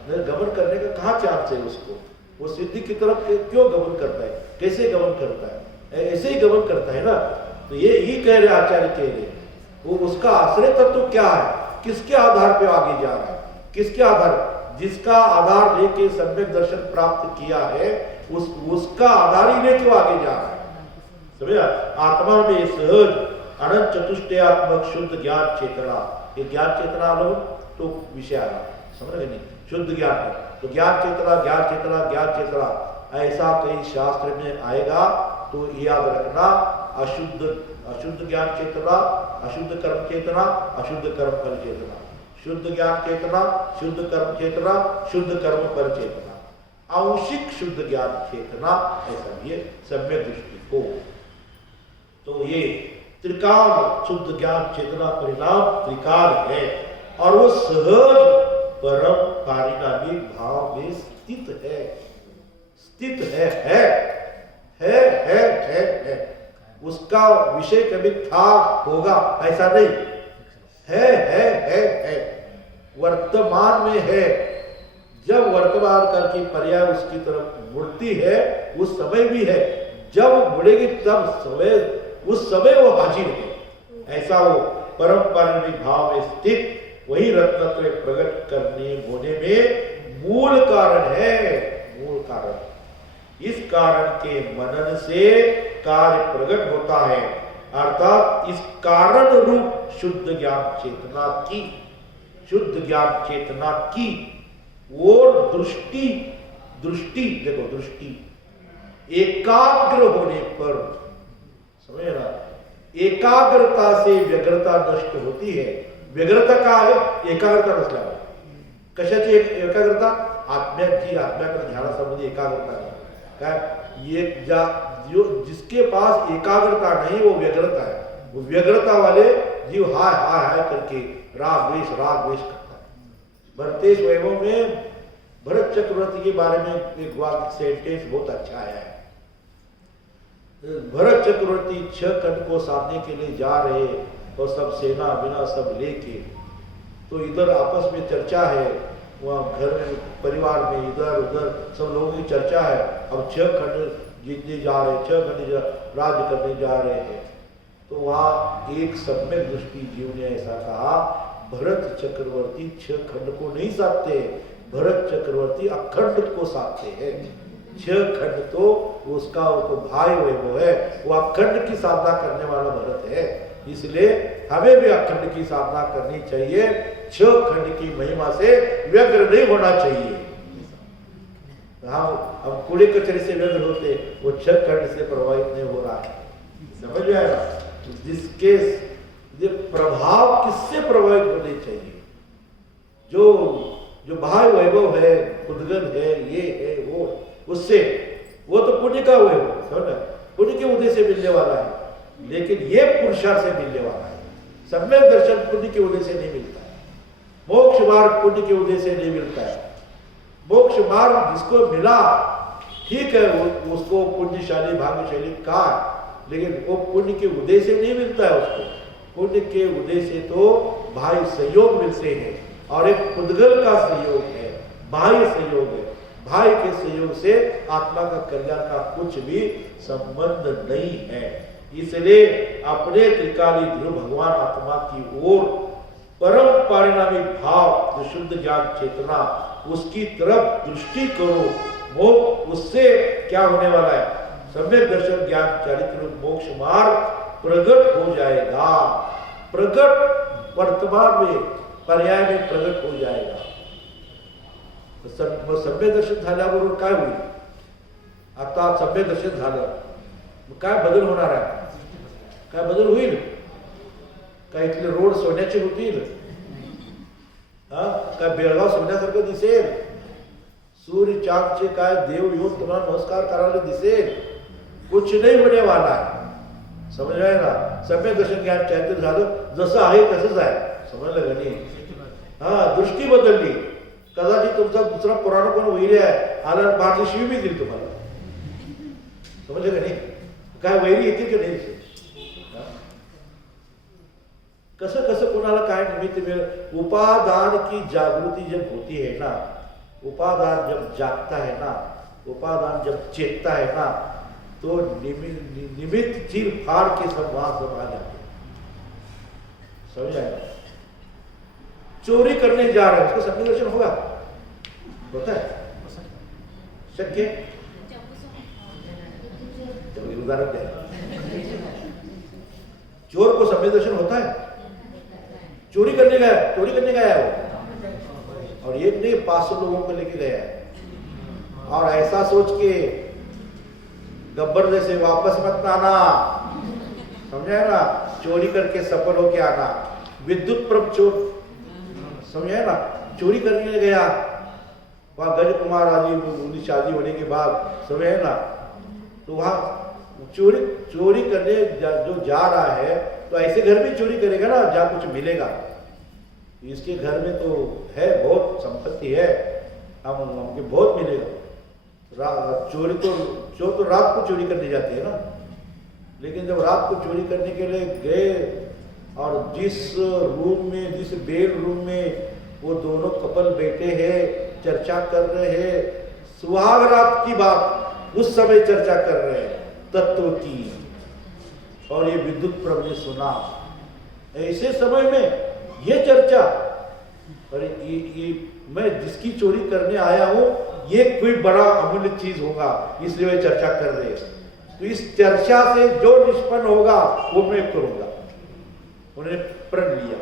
गमन करने का कहाँ चांस है उसको? वो सिद्धि की तरफ क्यों गमन करता है, कैसे गमन करता है? ऐसे ही गमन करता है ना। तो ये ही कह रहे आचार्य कह रहे, वो उसका आश्रय तत्व क्या है, किसके आधार पे आगे जा रहा है, किसके आधार, जिसका आधार लेके सम्यक दर्शन प्राप्त किया है उसका आधार ही लेके आगे जा रहा है। समझा? आत्मा में सहज अनंत चतुष्टयात्मक शुद्ध ज्ञान चेतना, ये ज्ञान चेतना लो तो विषय आ रहा, समझ रहे नहीं? शुद्ध ज्ञान है तो ज्ञान चेतना, ज्ञान चेतना, ज्ञान चेतना, ऐसा कई शास्त्र में आएगा तो याद रखना, अशुद्ध ज्ञान चेतना, अशुद्ध कर्म चेतना, अशुद्ध कर्म फल चेतना, शुद्ध ज्ञान चेतना, शुद्ध कर्म चेतना, शुद्ध कर्म फल चेतना, आंशिक शुद्ध ज्ञान चेतना, ऐसा भी है सम्यक दृष्टि को। तो ये त्रिकाल शुद्ध ज्ञान चेतना परिणाम त्रिकाल है, और वो सहज परम पारिणामिक भाव में स्थित है, स्थित है। उसका विषय कभी था होगा ऐसा नहीं है। वर्तमान में है, जब वर्तमान काल की पर्याय उसकी तरफ मुड़ती है उस समय भी है, जब मुड़ेगी तब समय, उस समय वो हाजिर है। ऐसा वो परम पारिणामिक भाव में स्थित वही रत्नत्रय प्रकट करने होने में मूल कारण है, मूल कारण। इस कारण के मनन से कार्य प्रकट होता है, अर्थात इस कारण रूप शुद्ध ज्ञान चेतना की, शुद्ध ज्ञान चेतना की और दृष्टि, देखो दृष्टि एकाग्र होने पर, समझ रहा, एकाग्रता से व्यग्रता नष्ट होती है। व्यग्रता का आहे, एकाग्रता नसल्यावर कशाची एकाग्रता? आत्म्याची, आत्म्याकडे ध्यानासंबंधी एकाग्रता नाही काय, ये जिसके पास एकाग्रता नहीं वो व्यग्रता है। वो व्यग्रता वाले जीव हाय हाय हाय करके राग द्वेष करता है। भरतेश वैभव में भरत चक्रवर्ती के बारे में एक वाक्य, सेंटेंस बहुत अच्छा आया है। भरत चक्रवर्ती 6 खंड को साधने के लिए जा रहे और सब सेना बिना सब लेके, तो इधर आपस में चर्चा है, वहाँ घर में परिवार में इधर उधर सब लोगों की चर्चा है। अब 6 खंड जीतने जा रहे, 6 खंड राज्य करने जा रहे हैं। तो वहाँ एक सम्यक दृष्टि जीव ने ऐसा कहा, भरत चक्रवर्ती 6 खंड को नहीं साधते, भरत चक्रवर्ती अखंड को साधते हैं। 6 खंड तो उसका वो भाई वैभव है, वो अखंड की साधना करने वाला भरत है। इसलिए हमें भी अखंड की साधना करनी चाहिए, 6 खंड की महिमा से व्यग्र नहीं होना चाहिए। हम कूड़े कचरे से व्यग्र होते, वो 6 खंड से प्रभावित नहीं हो रहा है। समझ में आएगा? जिसके ये प्रभाव किससे प्रभावित होने चाहिए? जो भाई वैभव है, उद्गन है, ये है वो, उससे, वो तो पुण्य का वैभव, समझ, पुण्य के उदय से मिलने वाला है। लेकिन ये पुरुषार्थ से मिलने वाला है। सम्यक दर्शन पुण्य के उदय से नहीं मिलता है, मोक्ष मार्ग पुण्य के उदय से नहीं मिलता है। मोक्ष मार्ग जिसको मिला ठीक है, उसको पुण्यशाली भाग्यशाली कहा, लेकिन वो पुण्य के उदय से नहीं मिलता है उसको। पुण्य के उदय से तो भाई सहयोग मिलते हैं, और एक पुद्गल का सहयोग है, भाई सहयोग है। भाई के सहयोग से आत्मा का कल्याण का कुछ भी संबंध नहीं है। इसलिए अपने त्रिकाली ध्रुव भगवान आत्मा की ओर परम परिणामी भाव जो शुद्ध ज्ञान चेतना, उसकी तरफ दृष्टि करो। वो उससे क्या होने वाला है? सम्यक दर्शन ज्ञान चरित्र मोक्ष मार्ग प्रकट हो जाएगा। प्रकट वर्तमान में, पर्याय में प्रकट हो जाएगा। सम्यक दर्शन झाल्याबरोबर काय होईल? आता सम्यक दर्शन झालं, काय बदल होणार आहे? काय बदल होईल? काय इथले रोड सोन्याचे होतील? काय बेळगाव सोन्यासारखं दिसेल? सूर्य चांदचे काय देव येऊन तुम्हाला नमस्कार करायला दिसेल? कुछ नहीं होने वाला है। समझ रहे ना? सम्यक दर्शन ज्ञान चैतन्य झालं, जसं आहे तसंच आहे। समजलं का नाही? दृष्टी बदलली। कदाचित तुमचा दुसरा पुराण कोण वैरी आहे, आला बाटली शिवी बी दिली तुम्हाला। समजलं का नाही? काय वैरी येतील का नाही? कसं कसं कोणाला काय निमित्त मिळेल? उपादान की जागृति जब होती है ना, उपादान जब जागता है ना, उपादान जब चेतता है ना, तो निमित्त चीर फाड़ के सब वहां सब आ जाते। समझ आएगा? चोरी करने जा रहे हैं, उसको सम्यक दर्शन होगा? होता है? शक्य? उदाहरण क्या है? चोर को सम्यक दर्शन होता है? चोरी करने गया, चोरी करने गया है वो, और एक नहीं 500 लोगों को लेके गया है, और ऐसा सोच के गब्बर जैसे वापस मत आना। समझे ना? चोरी करके सफल होके आना। विद्युत प्रभ चोर, समझे ना? चोरी करने गया, वहां गज कुमार आदि उनकी शादी होने के बाद, समझे ना? तो वहां चोरी करने जो जा रहा है, तो ऐसे घर में चोरी करेगा ना जहाँ कुछ मिलेगा। इसके घर में तो है, बहुत संपत्ति है, हमके बहुत मिलेगा। चोर तो रात को चोरी करने जाते हैं ना, लेकिन जब रात को चोरी करने के लिए गए, और जिस रूम में, जिस बेड रूम में वो दोनों कपल बैठे हैं, चर्चा कर रहे हैं, सुहाग रात की बात उस समय चर्चा कर रहे हैं तत्व की, और ये विद्युत प्रभ ने सुना। ऐसे समय में ये चर्चा, अरे ये मैं जिसकी चोरी करने आया हूं, ये कोई बड़ा अमूल्य चीज होगा, इसलिए वे चर्चा कर रहे हैं। तो इस चर्चा से जो निष्पन्न होगा वो मैं करूंगा। उन्होंने प्रण लिया,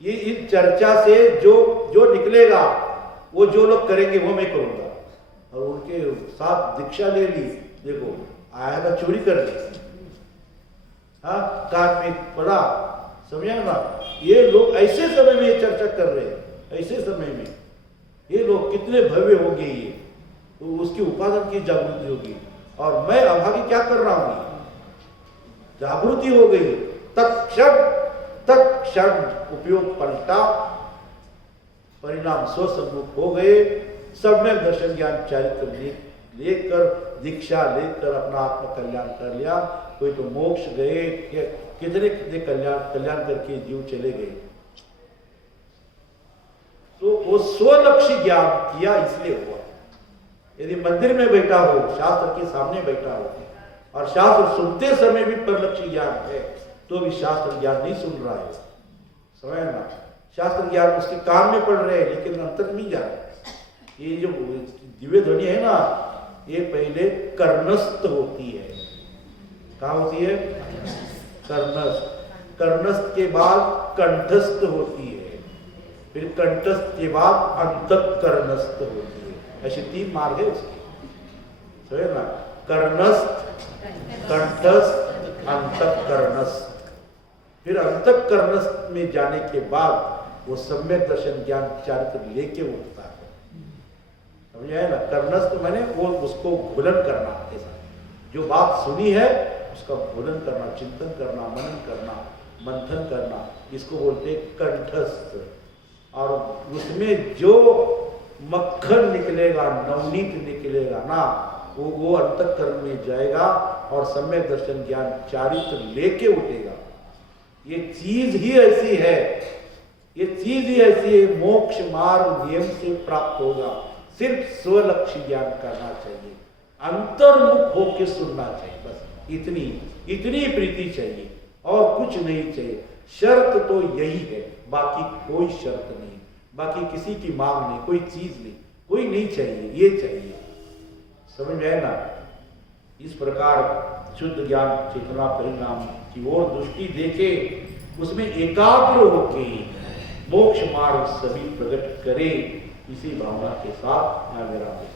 ये इस चर्चा से जो निकलेगा वो जो लोग करेंगे वो मैं करूंगा। और उनके साथ दीक्षा ले ली। देखो आया था चोरी करने, कान में पड़ा, समझा ना? ये लोग ऐसे समय में ये चर्चा कर रहे हैं, ऐसे समय में ये लोग कितने भव्य होंगे, ये तो उसकी उपादान की जागृति होगी। और मैं अभागी क्या कर रहा हूं? जागृति हो गई, तत्क्षण उपयोग पलटा, परिणाम स्वसम्मुख हो गए। सम्यक दर्शन ज्ञान चरित्र लेकर, दीक्षा लेकर अपना आत्म कल्याण कर लिया। कोई तो मोक्ष गए, कितने कितने कल्याण करके जीव चले गए। तो वो स्वलक्ष्य ज्ञान किया, इसलिए हुआ। यदि मंदिर में बैठा हो, शास्त्र के सामने बैठा हो, और शास्त्र सुनते समय भी परलक्ष्य ज्ञान है, तो भी शास्त्र ज्ञान नहीं सुन रहा है। समझ ना? शास्त्र ज्ञान उसके कान में पड़ रहे हैं, लेकिन अंतर नहीं जा रहा। ये जो दिव्य ध्वनि है ना, ये पहले कर्णस्थ होती है। कहाँ होती है? कर्णस्थ। कर्णस्थ के बाद कंठस्थ होती है, फिर कंठस्थ के बाद अंतःकरणस्थ होती है। ऐसे 3 मार्ग है उसके, समझे ना? कर्णस्थ, कंठस्थ, अंतःकरणस्थ। फिर अंतःकरणस्थ में जाने के बाद वो सम्यक दर्शन ज्ञान चरित्र लेके उठता है। समझ आया ना? कर्णस्थ माने वो उसको घुलन करना, ऐसा जो बात सुनी है उसका घुलन करना, चिंतन करना, मनन करना, मंथन करना, इसको बोलते कंठस्थ। और उसमें जो मक्खन निकलेगा, नवनीत निकलेगा ना, वो अंतःकरण में जाएगा और सम्यक दर्शन ज्ञान चारित्र लेके उठेगा। ये चीज ही ऐसी है, ये चीज ही ऐसी है, मोक्ष मार्ग नियम से प्राप्त होगा। सिर्फ स्वलक्ष्य ज्ञान करना चाहिए, अंतर्मुख होके सुनना चाहिए, बस इतनी प्रीति चाहिए और कुछ नहीं चाहिए। शर्त तो यही है, बाकी कोई शर्त नहीं, बाकी किसी की मांग नहीं, कोई चीज नहीं, कोई नहीं चाहिए, ये चाहिए। समझ में आए ना? इस प्रकार शुद्ध ज्ञान चेतना परिणाम की ओर दृष्टि देके उसमें एकाग्र होके मोक्ष मार्ग सभी प्रकट करे, इसी भावना के साथ यहाँ विराम।